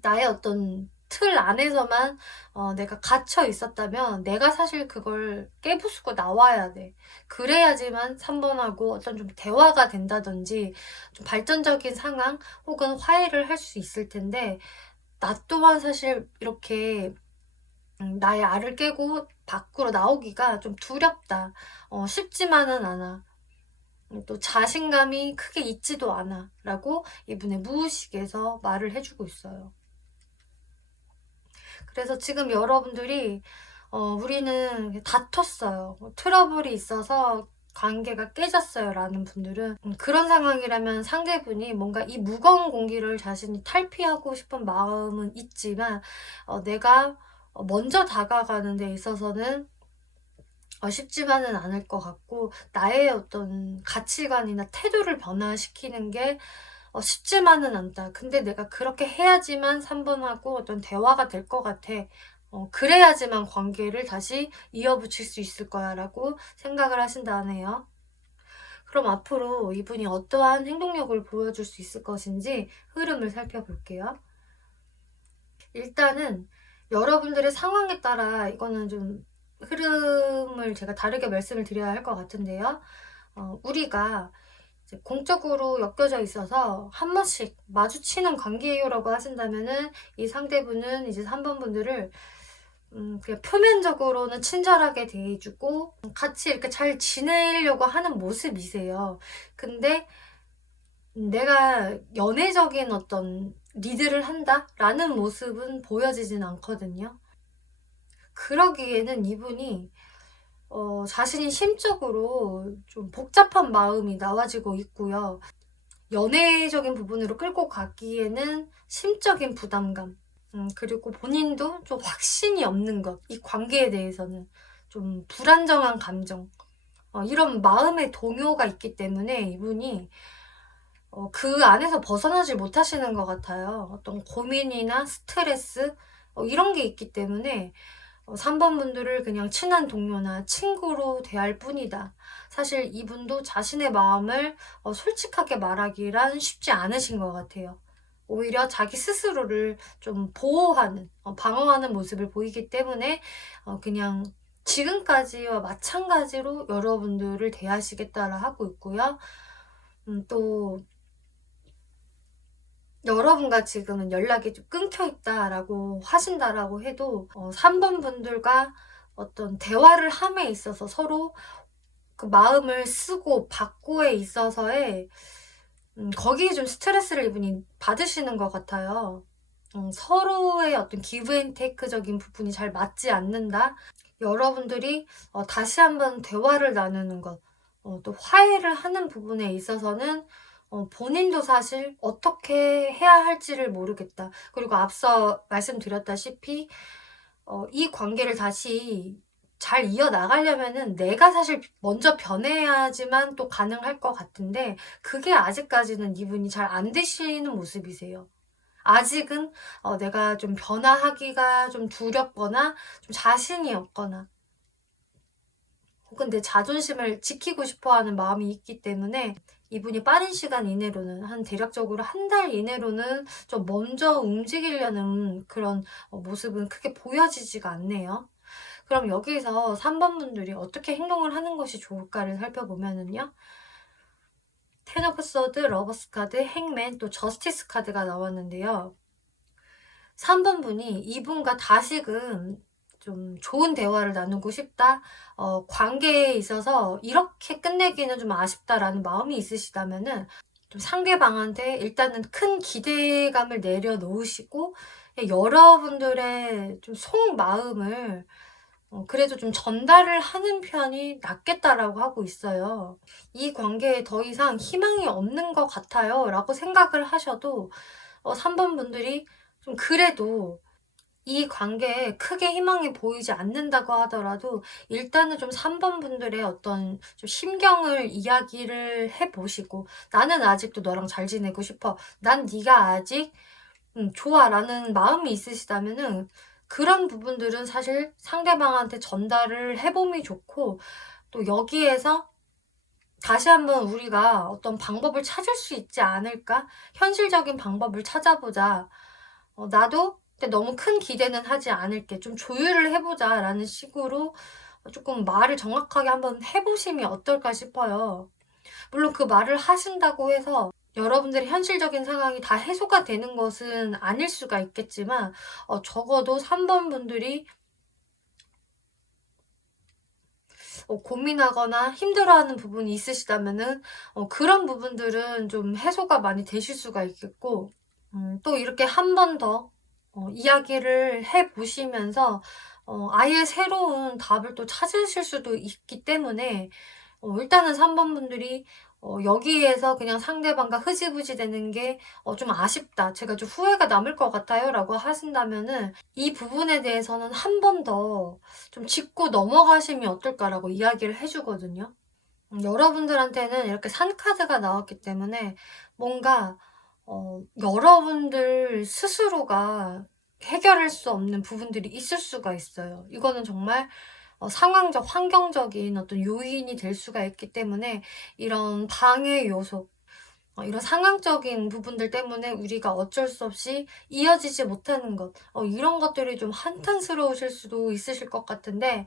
나의 어떤 틀 안에서만 내가 갇혀 있었다면 내가 사실 그걸 깨부수고 나와야 돼. 그래야지만 3번하고 어떤 좀 대화가 된다든지 좀 발전적인 상황 혹은 화해를 할 수 있을 텐데, 나 또한 사실 이렇게 나의 알을 깨고 밖으로 나오기가 좀 두렵다. 쉽지만은 않아. 또 자신감이 크게 있지도 않아. 라고 이분의 무의식에서 말을 해주고 있어요. 그래서 지금 여러분들이 우리는 다퉜어요. 트러블이 있어서 관계가 깨졌어요. 라는 분들은 그런 상황이라면 상대분이 뭔가 이 무거운 공기를 자신이 탈피하고 싶은 마음은 있지만 내가 먼저 다가가는 데 있어서는 쉽지만은 않을 것 같고, 나의 어떤 가치관이나 태도를 변화시키는 게 쉽지만은 않다. 근데 내가 그렇게 해야지만 3번하고 어떤 대화가 될 것 같아. 그래야지만 관계를 다시 이어붙일 수 있을 거야 라고 생각을 하신다네요. 그럼 앞으로 이분이 어떠한 행동력을 보여줄 수 있을 것인지 흐름을 살펴볼게요. 일단은 여러분들의 상황에 따라 이거는 좀 흐름을 제가 다르게 말씀을 드려야 할 것 같은데요. 우리가 이제 공적으로 엮여져 있어서 한 번씩 마주치는 관계요라고 하신다면은 이 상대분은 이제 3번 분들을 그냥 표면적으로는 친절하게 대해주고 같이 이렇게 잘 지내려고 하는 모습이세요. 근데 내가 연애적인 어떤 리드를 한다라는 모습은 보여지진 않거든요. 그러기에는 이분이 자신이 심적으로 좀 복잡한 마음이 나와지고 있고요. 연애적인 부분으로 끌고 가기에는 심적인 부담감, 그리고 본인도 좀 확신이 없는 것, 이 관계에 대해서는 좀 불안정한 감정, 이런 마음의 동요가 있기 때문에 이분이 그 안에서 벗어나지 못하시는 것 같아요. 어떤 고민이나 스트레스, 이런 게 있기 때문에 3번 분들을 그냥 친한 동료나 친구로 대할 뿐이다. 사실 이분도 자신의 마음을 솔직하게 말하기란 쉽지 않으신 것 같아요. 오히려 자기 스스로를 좀 보호하는, 방어하는 모습을 보이기 때문에 그냥 지금까지와 마찬가지로 여러분들을 대하시겠다라 하고 있고요. 또 여러분과 지금은 연락이 좀 끊겨 있다라고 하신다라고 해도 3번 분들과 어떤 대화를 함에 있어서 서로 그 마음을 쓰고 받고에 있어서의 거기에 좀 스트레스를 이분이 받으시는 것 같아요. 서로의 어떤 기브 앤 테이크적인 부분이 잘 맞지 않는다. 여러분들이 다시 한번 대화를 나누는 것, 또 화해를 하는 부분에 있어서는 본인도 사실 어떻게 해야 할지를 모르겠다. 그리고 앞서 말씀드렸다시피 이 관계를 다시 잘 이어나가려면은 내가 사실 먼저 변해야지만 또 가능할 것 같은데 그게 아직까지는 이분이 잘 안 되시는 모습이세요. 아직은 내가 좀 변화하기가 좀 두렵거나 좀 자신이 없거나 혹은 내 자존심을 지키고 싶어 하는 마음이 있기 때문에 이분이 빠른 시간 이내로는 한 대략적으로 한 달 이내로는 좀 먼저 움직이려는 그런 모습은 크게 보여지지가 않네요. 그럼 여기서 3번 분들이 어떻게 행동을 하는 것이 좋을까를 살펴보면은요. 텐 오브 소드, 러버스 카드, 행맨, 또 저스티스 카드가 나왔는데요. 3번 분이 이분과 다시금 좀 좋은 대화를 나누고 싶다. 관계에 있어서 이렇게 끝내기는 좀 아쉽다라는 마음이 있으시다면은 좀 상대방한테 일단은 큰 기대감을 내려놓으시고 여러분들의 좀 속마음을 그래도 좀 전달을 하는 편이 낫겠다라고 하고 있어요. 이 관계에 더 이상 희망이 없는 것 같아요. 라고 생각을 하셔도 3번 분들이 좀 그래도 이 관계에 크게 희망이 보이지 않는다고 하더라도 일단은 좀 3번 분들의 어떤 좀 심경을 이야기를 해 보시고 "나는 아직도 너랑 잘 지내고 싶어. 난 네가 아직 좋아."라는 마음이 있으시다면은 그런 부분들은 사실 상대방한테 전달을 해 봄이 좋고 또 여기에서 다시 한번 우리가 어떤 방법을 찾을 수 있지 않을까? 현실적인 방법을 찾아보자. 나도 근데 너무 큰 기대는 하지 않을게. 좀 조율을 해보자라는 식으로 조금 말을 정확하게 한번 해보심이 어떨까 싶어요. 물론 그 말을 하신다고 해서 여러분들의 현실적인 상황이 다 해소가 되는 것은 아닐 수가 있겠지만, 적어도 3번 분들이 고민하거나 힘들어하는 부분이 있으시다면은 그런 부분들은 좀 해소가 많이 되실 수가 있겠고, 또 이렇게 한 번 더 이야기를 해 보시면서 아예 새로운 답을 또 찾으실 수도 있기 때문에 일단은 3번 분들이 여기에서 그냥 상대방과 흐지부지 되는 게 좀 아쉽다. 제가 좀 후회가 남을 것 같아요라고 하신다면은 이 부분에 대해서는 한 번 더 좀 짚고 넘어가심이 어떨까라고 이야기를 해 주거든요. 여러분들한테는 이렇게 산 카드가 나왔기 때문에 뭔가 여러분들 스스로가 해결할 수 없는 부분들이 있을 수가 있어요. 이거는 정말 상황적, 환경적인 어떤 요인이 될 수가 있기 때문에 이런 방해 요소, 이런 상황적인 부분들 때문에 우리가 어쩔 수 없이 이어지지 못하는 것, 이런 것들이 좀 한탄스러우실 수도 있으실 것 같은데,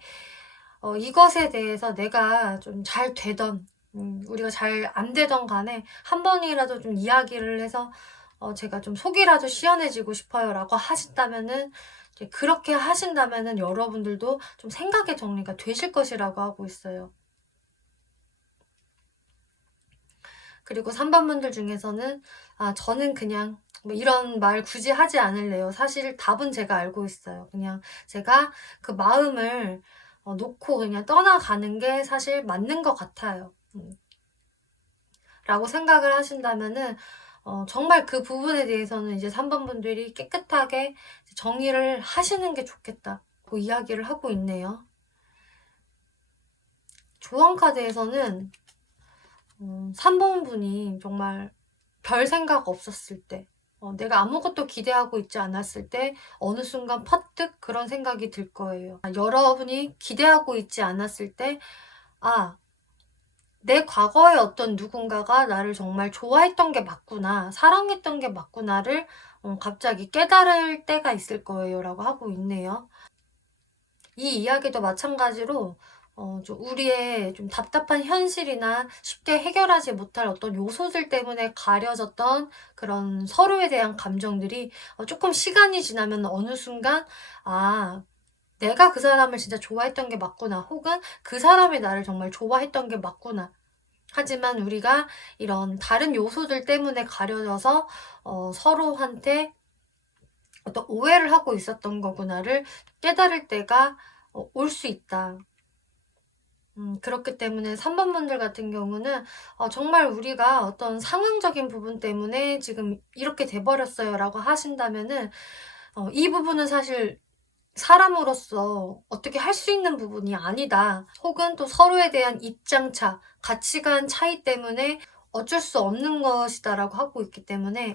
이것에 대해서 내가 좀 잘 되던, 우리가 잘 안 되던 간에 한 번이라도 좀 이야기를 해서 제가 좀 속이라도 시원해지고 싶어요라고 하신다면은, 이제 그렇게 하신다면은 여러분들도 좀 생각의 정리가 되실 것이라고 하고 있어요. 그리고 3번 분들 중에서는 저는 그냥 뭐 이런 말 굳이 하지 않을래요. 사실 답은 제가 알고 있어요. 그냥 제가 그 마음을 놓고 그냥 떠나가는 게 사실 맞는 것 같아요. 라고 생각을 하신다면은 정말 그 부분에 대해서는 이제 3번 분들이 깨끗하게 정리를 하시는 게 좋겠다고 이야기를 하고 있네요. 조언 카드에서는 3번 분이 정말 별 생각 없었을 때, 내가 아무것도 기대하고 있지 않았을 때 어느 순간 퍼뜩 그런 생각이 들 거예요. 여러분이 기대하고 있지 않았을 때, 내 과거의 어떤 누군가가 나를 정말 좋아했던 게 맞구나, 사랑했던 게 맞구나를 갑자기 깨달을 때가 있을 거예요 라고 하고 있네요. 이 이야기도 마찬가지로 좀 우리의 좀 답답한 현실이나 쉽게 해결하지 못할 어떤 요소들 때문에 가려졌던 그런 서로에 대한 감정들이 조금 시간이 지나면 어느 순간 내가 그 사람을 진짜 좋아했던 게 맞구나, 혹은 그 사람이 나를 정말 좋아했던 게 맞구나. 하지만 우리가 이런 다른 요소들 때문에 가려져서 서로한테 어떤 오해를 하고 있었던 거구나를 깨달을 때가 올 수 있다. 그렇기 때문에 3번 분들 같은 경우는 정말 우리가 어떤 상황적인 부분 때문에 지금 이렇게 돼 버렸어요 라고 하신다면은 이 부분은 사실 사람으로서 어떻게 할 수 있는 부분이 아니다. 혹은 또 서로에 대한 입장차, 가치관 차이 때문에 어쩔 수 없는 것이다라고 하고 있기 때문에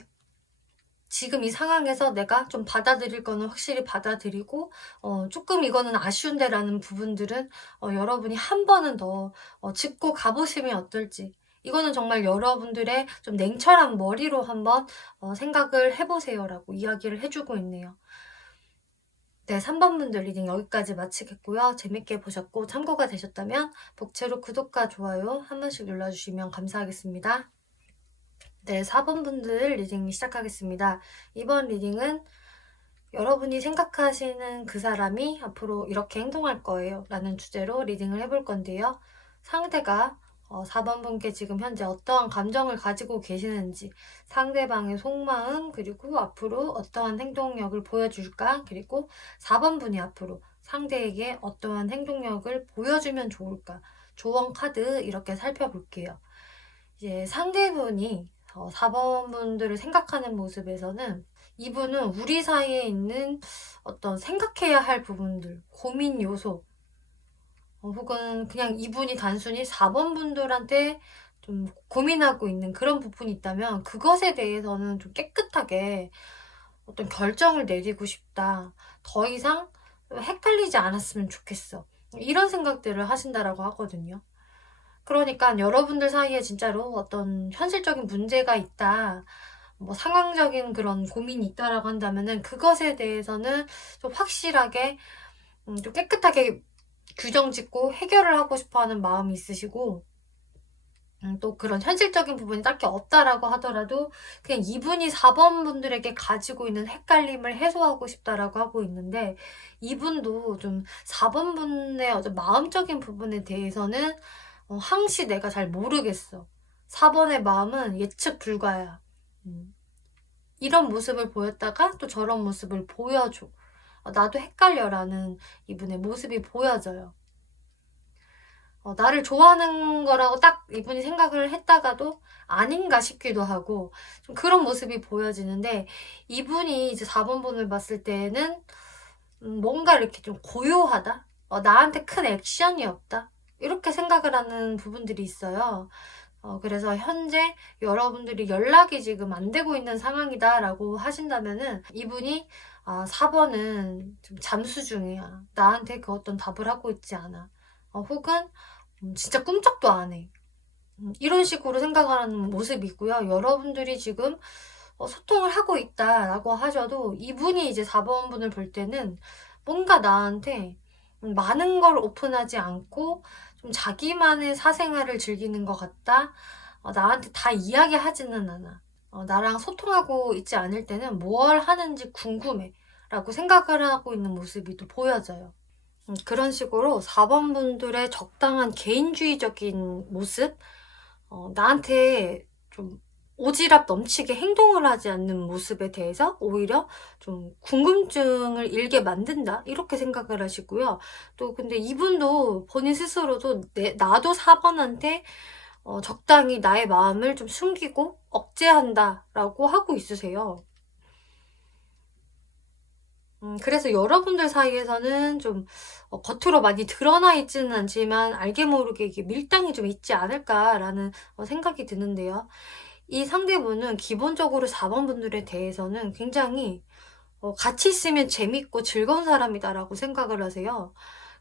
지금 이 상황에서 내가 좀 받아들일 거는 확실히 받아들이고 조금 이거는 아쉬운데라는 부분들은 여러분이 한 번은 더 짚고 가보시면 어떨지. 이거는 정말 여러분들의 좀 냉철한 머리로 한번 생각을 해보세요라고 이야기를 해주고 있네요. 네, 3번 분들 리딩 여기까지 마치겠고요. 재밌게 보셨고 참고가 되셨다면 복채로 구독과 좋아요 한 번씩 눌러주시면 감사하겠습니다. 네, 4번 분들 리딩 시작하겠습니다. 이번 리딩은 여러분이 생각하시는 그 사람이 앞으로 이렇게 행동할 거예요 라는 주제로 리딩을 해볼 건데요. 상대가 4번 분께 지금 현재 어떠한 감정을 가지고 계시는지, 상대방의 속마음, 그리고 앞으로 어떠한 행동력을 보여줄까, 그리고 4번 분이 앞으로 상대에게 어떠한 행동력을 보여주면 좋을까, 조언 카드 이렇게 살펴볼게요. 이제 상대분이 4번 분들을 생각하는 모습에서는 이분은 우리 사이에 있는 어떤 생각해야 할 부분들, 고민 요소, 혹은 그냥 이분이 단순히 4번 분들한테 좀 고민하고 있는 그런 부분이 있다면 그것에 대해서는 좀 깨끗하게 어떤 결정을 내리고 싶다. 더 이상 헷갈리지 않았으면 좋겠어. 이런 생각들을 하신다라고 하거든요. 그러니까 여러분들 사이에 진짜로 어떤 현실적인 문제가 있다, 뭐 상황적인 그런 고민이 있다라고 한다면은 그것에 대해서는 좀 확실하게 좀 깨끗하게 규정 짓고 해결을 하고 싶어 하는 마음이 있으시고, 또 그런 현실적인 부분이 딱히 없다라고 하더라도 그냥 이분이 4번 분들에게 가지고 있는 헷갈림을 해소하고 싶다라고 하고 있는데, 이분도 좀 4번 분의 어떤 마음적인 부분에 대해서는 항시 내가 잘 모르겠어. 4번의 마음은 예측 불가야. 이런 모습을 보였다가 또 저런 모습을 보여줘. 나도 헷갈려라는 이분의 모습이 보여져요. 나를 좋아하는 거라고 딱 이분이 생각을 했다가도 아닌가 싶기도 하고 좀 그런 모습이 보여지는데, 이분이 이제 4번 분을 봤을 때는 뭔가 이렇게 좀 고요하다? 나한테 큰 액션이 없다? 이렇게 생각을 하는 부분들이 있어요. 그래서 현재 여러분들이 연락이 지금 안 되고 있는 상황이다라고 하신다면은 이분이 4번은 좀 잠수 중이야. 나한테 그 어떤 답을 하고 있지 않아. 혹은 진짜 꿈쩍도 안 해. 이런 식으로 생각하는 모습이고요. 여러분들이 지금 소통을 하고 있다라고 하셔도 이분이 이제 4번 분을 볼 때는 뭔가 나한테 많은 걸 오픈하지 않고 좀 자기만의 사생활을 즐기는 것 같다. 나한테 다 이야기하지는 않아. 나랑 소통하고 있지 않을 때는 뭘 하는지 궁금해. 라고 생각을 하고 있는 모습이 또 보여져요. 그런 식으로 4번 분들의 적당한 개인주의적인 모습, 나한테 좀 오지랖 넘치게 행동을 하지 않는 모습에 대해서 오히려 좀 궁금증을 일게 만든다 이렇게 생각을 하시고요. 또 근데 이분도 본인 스스로도 나도 4번한테 적당히 나의 마음을 좀 숨기고 억제한다라고 하고 있으세요. 그래서 여러분들 사이에서는 좀 겉으로 많이 드러나 있지는 않지만 알게 모르게 이게 밀당이 좀 있지 않을까라는 생각이 드는데요. 이 상대분은 기본적으로 4번 분들에 대해서는 굉장히 같이 있으면 재밌고 즐거운 사람이다라고 생각을 하세요.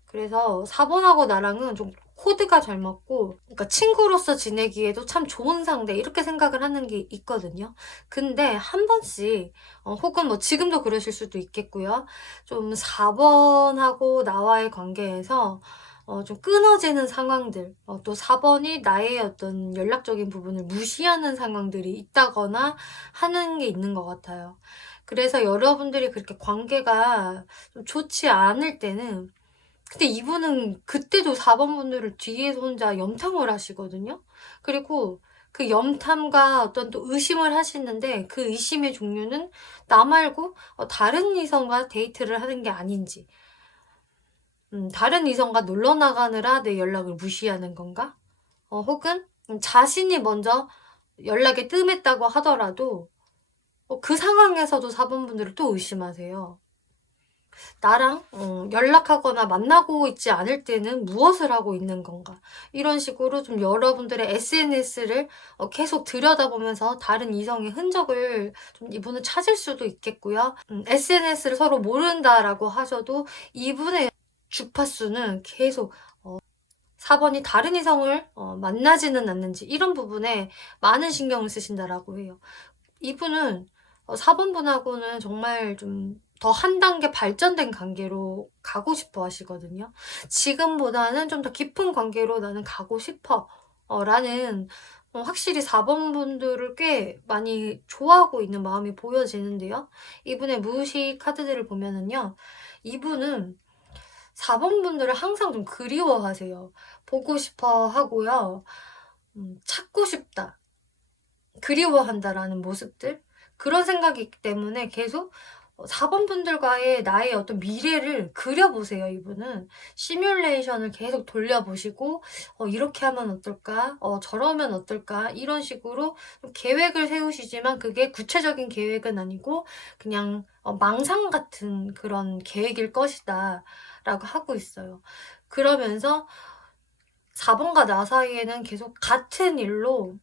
그래서 4번하고 나랑은 좀 코드가 잘 맞고 그러니까 친구로서 지내기에도 참 좋은 상대 이렇게 생각을 하는 게 있거든요. 근데 한 번씩 혹은 뭐 지금도 그러실 수도 있겠고요. 좀 4번하고 나와의 관계에서 좀 끊어지는 상황들, 또 4번이 나의 어떤 연락적인 부분을 무시하는 상황들이 있다거나 하는 게 있는 것 같아요. 그래서 여러분들이 그렇게 관계가 좀 좋지 않을 때는 근데 이분은 그때도 4번 분들을 뒤에서 혼자 염탐을 하시거든요. 그리고 그 염탐과 어떤 또 의심을 하시는데 그 의심의 종류는 나 말고 다른 이성과 데이트를 하는 게 아닌지, 다른 이성과 놀러 나가느라 내 연락을 무시하는 건가? 혹은 자신이 먼저 연락에 뜸했다고 하더라도 그 상황에서도 4번 분들을 또 의심하세요. 나랑 연락하거나 만나고 있지 않을 때는 무엇을 하고 있는 건가? 이런 식으로 좀 여러분들의 SNS를 계속 들여다보면서 다른 이성의 흔적을 좀 이분은 찾을 수도 있겠고요. SNS를 서로 모른다라고 하셔도 이분의 주파수는 계속 4번이 다른 이성을 만나지는 않는지 이런 부분에 많은 신경을 쓰신다라고 해요. 이분은 4번 분하고는 정말 좀 더 한 단계 발전된 관계로 가고 싶어 하시거든요. 지금보다는 좀 더 깊은 관계로 나는 가고 싶어. 라는 확실히 4번 분들을 꽤 많이 좋아하고 있는 마음이 보여지는데요. 이분의 무의식 카드들을 보면은요. 이분은 4번 분들을 항상 좀 그리워하세요. 보고 싶어 하고요. 찾고 싶다. 그리워한다라는 모습들 그런 생각이 있기 때문에 계속 4번 분들과의 나의 어떤 미래를 그려보세요 이분은. 시뮬레이션을 계속 돌려보시고 '이렇게 하면 어떨까? 저러면 어떨까?' 이런 식으로 좀 계획을 세우시지만 그게 구체적인 계획은 아니고 그냥 '망상 같은 그런 계획일 것이다.'라고 하고 있어요. 그러면서 4번과 나 사이에는 계속 같은 일로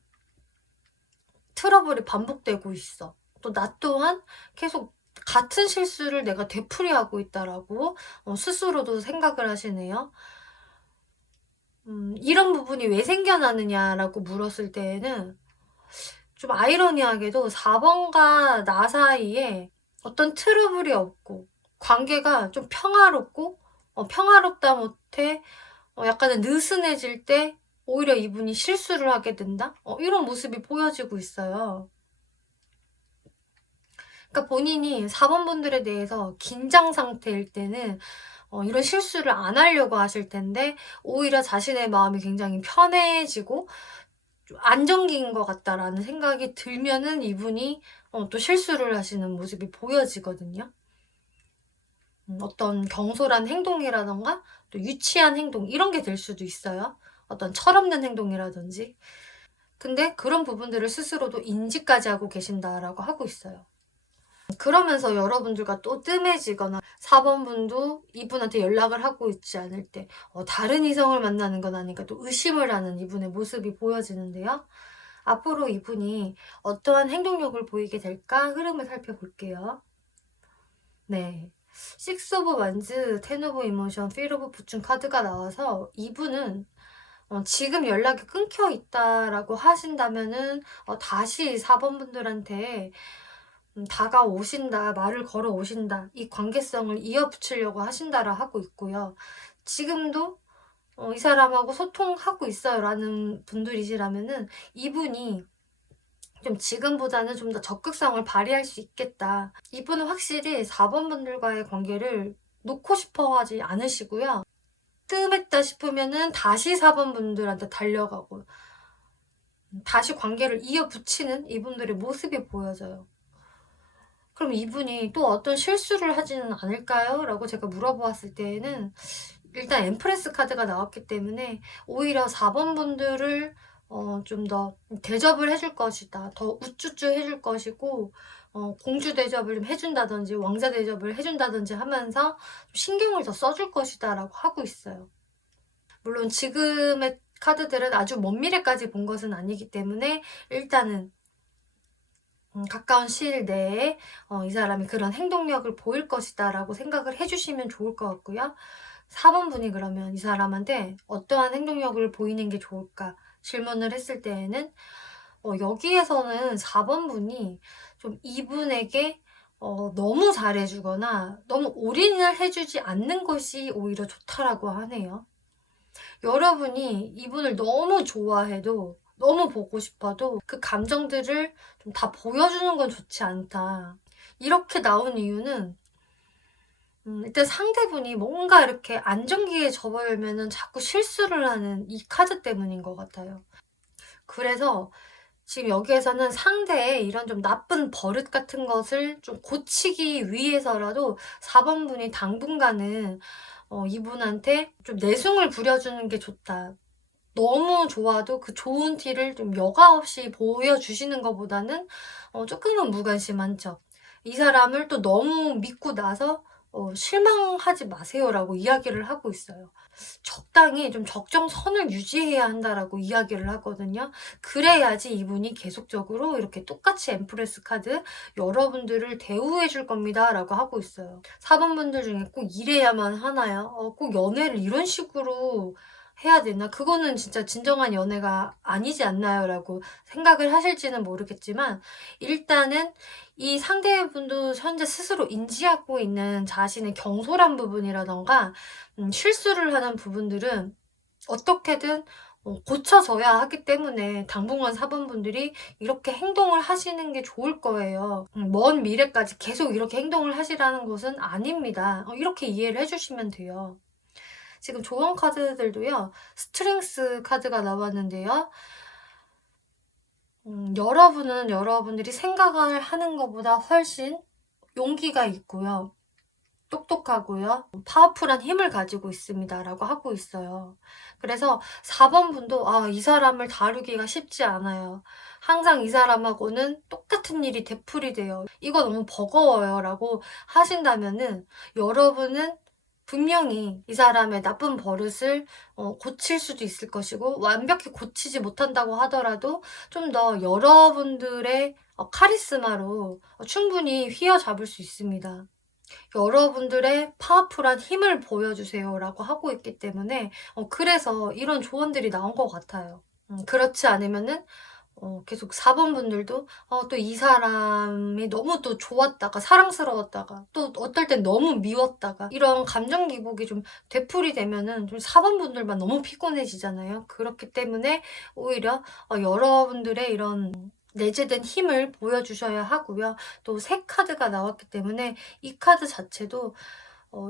트러블이 반복되고 있어. 또 나 또한 계속 같은 실수를 내가 되풀이하고 있다라고 스스로도 생각을 하시네요. "이런 부분이 왜 생겨나느냐?"라고 물었을 때에는 좀 아이러니하게도 4번과 나 사이에 어떤 트러블이 없고 관계가 좀 평화롭고 평화롭다 못해 약간은 느슨해질 때 오히려 이분이 실수를 하게 된다? 이런 모습이 보여지고 있어요. 그러니까 본인이 4번 분들에 대해서 긴장 상태일 때는 이런 실수를 안 하려고 하실 텐데 오히려 자신의 마음이 굉장히 편해지고 좀 '안정기인 것 같다.'라는 생각이 들면은 이분이 또 실수를 하시는 모습이 보여지거든요. 어떤 경솔한 행동이라든가 또 유치한 행동 이런 게 될 수도 있어요. 어떤 철없는 행동이라든지. 근데 그런 부분들을 스스로도 인지까지 하고 계신다라고 하고 있어요. 그러면서 여러분들과 또 뜸해지거나 4번 분도 이분한테 연락을 하고 있지 않을 때 다른 이성을 만나는 건 아닌가 또 의심을 하는 이분의 모습이 보여지는데요. 앞으로 이분이 어떠한 행동력을 보이게 될까 흐름을 살펴볼게요. 네. 식스 오브 완즈, 텐 오브 이모션, 필 오브 부춘 카드가 나와서 이분은 지금 연락이 끊겨 있다라고 하신다면은 다시 4번 분들한테 다가오신다, 말을 걸어오신다, 이 관계성을 이어붙이려고 하신다라 하고 있고요. 지금도 이 사람하고 소통하고 있어요 라는 분들이시라면은 이분이 좀 지금보다는 좀 더 적극성을 발휘할 수 있겠다. 이분은 확실히 4번 분들과의 관계를 놓고 싶어 하지 않으시고요. 뜸했다 싶으면은 다시 4번 분들한테 달려가고 다시 관계를 이어붙이는 이분들의 모습이 보여져요. 그럼 이분이 또 어떤 실수를 하지는 않을까요? 라고 제가 물어보았을 때에는 일단 엠프레스 카드가 나왔기 때문에 오히려 4번 분들을 좀 더 대접을 해줄 것이다. 더 우쭈쭈 해줄 것이고 공주 대접을 좀 해준다든지 왕자 대접을 해준다든지 하면서 신경을 더 써줄 것이다 라고 하고 있어요. 물론 지금의 카드들은 아주 먼 미래까지 본 것은 아니기 때문에 일단은 가까운 시일 내에 이 사람이 그런 행동력을 보일 것이다 라고 생각을 해주시면 좋을 것 같고요. 4번 분이 그러면 이 사람한테 어떠한 행동력을 보이는 게 좋을까 질문을 했을 때에는 여기에서는 4번 분이 좀 이분에게 너무 잘해주거나 너무 올인을 해주지 않는 것이 오히려 좋다라고 하네요. 여러분이 이분을 너무 좋아해도 너무 보고 싶어도 그 감정들을 좀 다 보여주는 건 좋지 않다. 이렇게 나온 이유는 일단 상대분이 뭔가 이렇게 안정기에 접어들면은 자꾸 실수를 하는 이 카드 때문인 것 같아요. 그래서 지금 여기에서는 상대의 이런 좀 나쁜 버릇 같은 것을 좀 고치기 위해서라도 4번 분이 당분간은 이분한테 좀 내숭을 부려주는 게 좋다. 너무 좋아도 그 좋은 티를 좀 여과 없이 보여주시는 것보다는 조금은 무관심한 척. 이 사람을 또 너무 믿고 나서 실망하지 마세요라고 이야기를 하고 있어요. 적당히 좀 적정선을 유지해야 한다라고 이야기를 하거든요. 그래야지 이분이 계속적으로 이렇게 똑같이 엠프레스 카드 여러분들을 대우해 줄 겁니다라고 하고 있어요. 4번 분들 중에 꼭 이래야만 하나요? 꼭 연애를 이런 식으로 해야 되나? 그거는 진짜 진정한 연애가 아니지 않나요? 라고 생각을 하실지는 모르겠지만 일단은 이 상대분도 현재 스스로 인지하고 있는 자신의 경솔한 부분이라던가 실수를 하는 부분들은 어떻게든 고쳐져야 하기 때문에 당분간 4번 분들이 이렇게 행동을 하시는 게 좋을 거예요. 먼 미래까지 계속 이렇게 행동을 하시라는 것은 아닙니다. 이렇게 이해를 해주시면 돼요. 지금 조언 카드들도요. 스트렝스 카드가 나왔는데요. 여러분은 여러분들이 생각을 하는 것보다 훨씬 용기가 있고요. 똑똑하고요. 파워풀한 힘을 가지고 있습니다. 라고 하고 있어요. 그래서 4번 분도 이 사람을 다루기가 쉽지 않아요. 항상 이 사람하고는 똑같은 일이 되풀이 돼요. 이거 너무 버거워요. 라고 하신다면은 여러분은 분명히 이 사람의 나쁜 버릇을 고칠 수도 있을 것이고 완벽히 고치지 못한다고 하더라도 좀 더 여러분들의 카리스마로 충분히 휘어잡을 수 있습니다. 여러분들의 파워풀한 힘을 보여주세요 라고 하고 있기 때문에 그래서 이런 조언들이 나온 것 같아요. 그렇지 않으면은 계속 4번 분들도 또 이 사람이 너무 또 좋았다가 사랑스러웠다가 또 어떨 땐 너무 미웠다가 이런 감정 기복이 좀 되풀이 되면은 좀 4번 분들만 너무 피곤해지잖아요. 그렇기 때문에 오히려 여러분들의 이런 내재된 힘을 보여주셔야 하고요. 또 새 카드가 나왔기 때문에 이 카드 자체도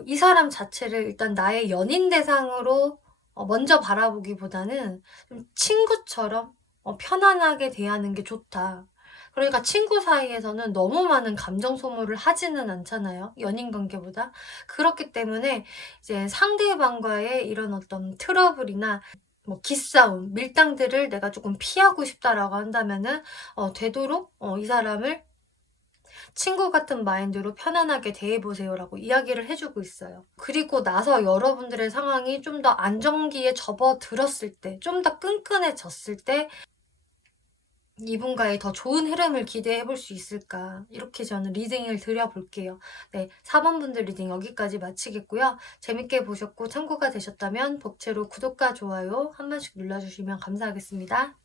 이 사람 자체를 일단 나의 연인 대상으로 먼저 바라보기보다는 좀 친구처럼 편안하게 대하는 게 좋다. 그러니까 친구 사이에서는 너무 많은 감정 소모를 하지는 않잖아요. 연인 관계보다. 그렇기 때문에 이제 상대방과의 이런 어떤 트러블이나 뭐 기싸움, 밀당들을 내가 조금 피하고 싶다라고 한다면은 되도록 이 사람을 친구 같은 마인드로 편안하게 대해보세요 라고 이야기를 해주고 있어요. 그리고 나서 여러분들의 상황이 좀 더 안정기에 접어들었을 때, 좀 더 끈끈해졌을 때 이분과의 더 좋은 흐름을 기대해 볼 수 있을까, 이렇게 저는 리딩을 드려볼게요. 네, 4번 분들 리딩 여기까지 마치겠고요. 재밌게 보셨고 참고가 되셨다면 복채로 구독과 좋아요 한 번씩 눌러주시면 감사하겠습니다.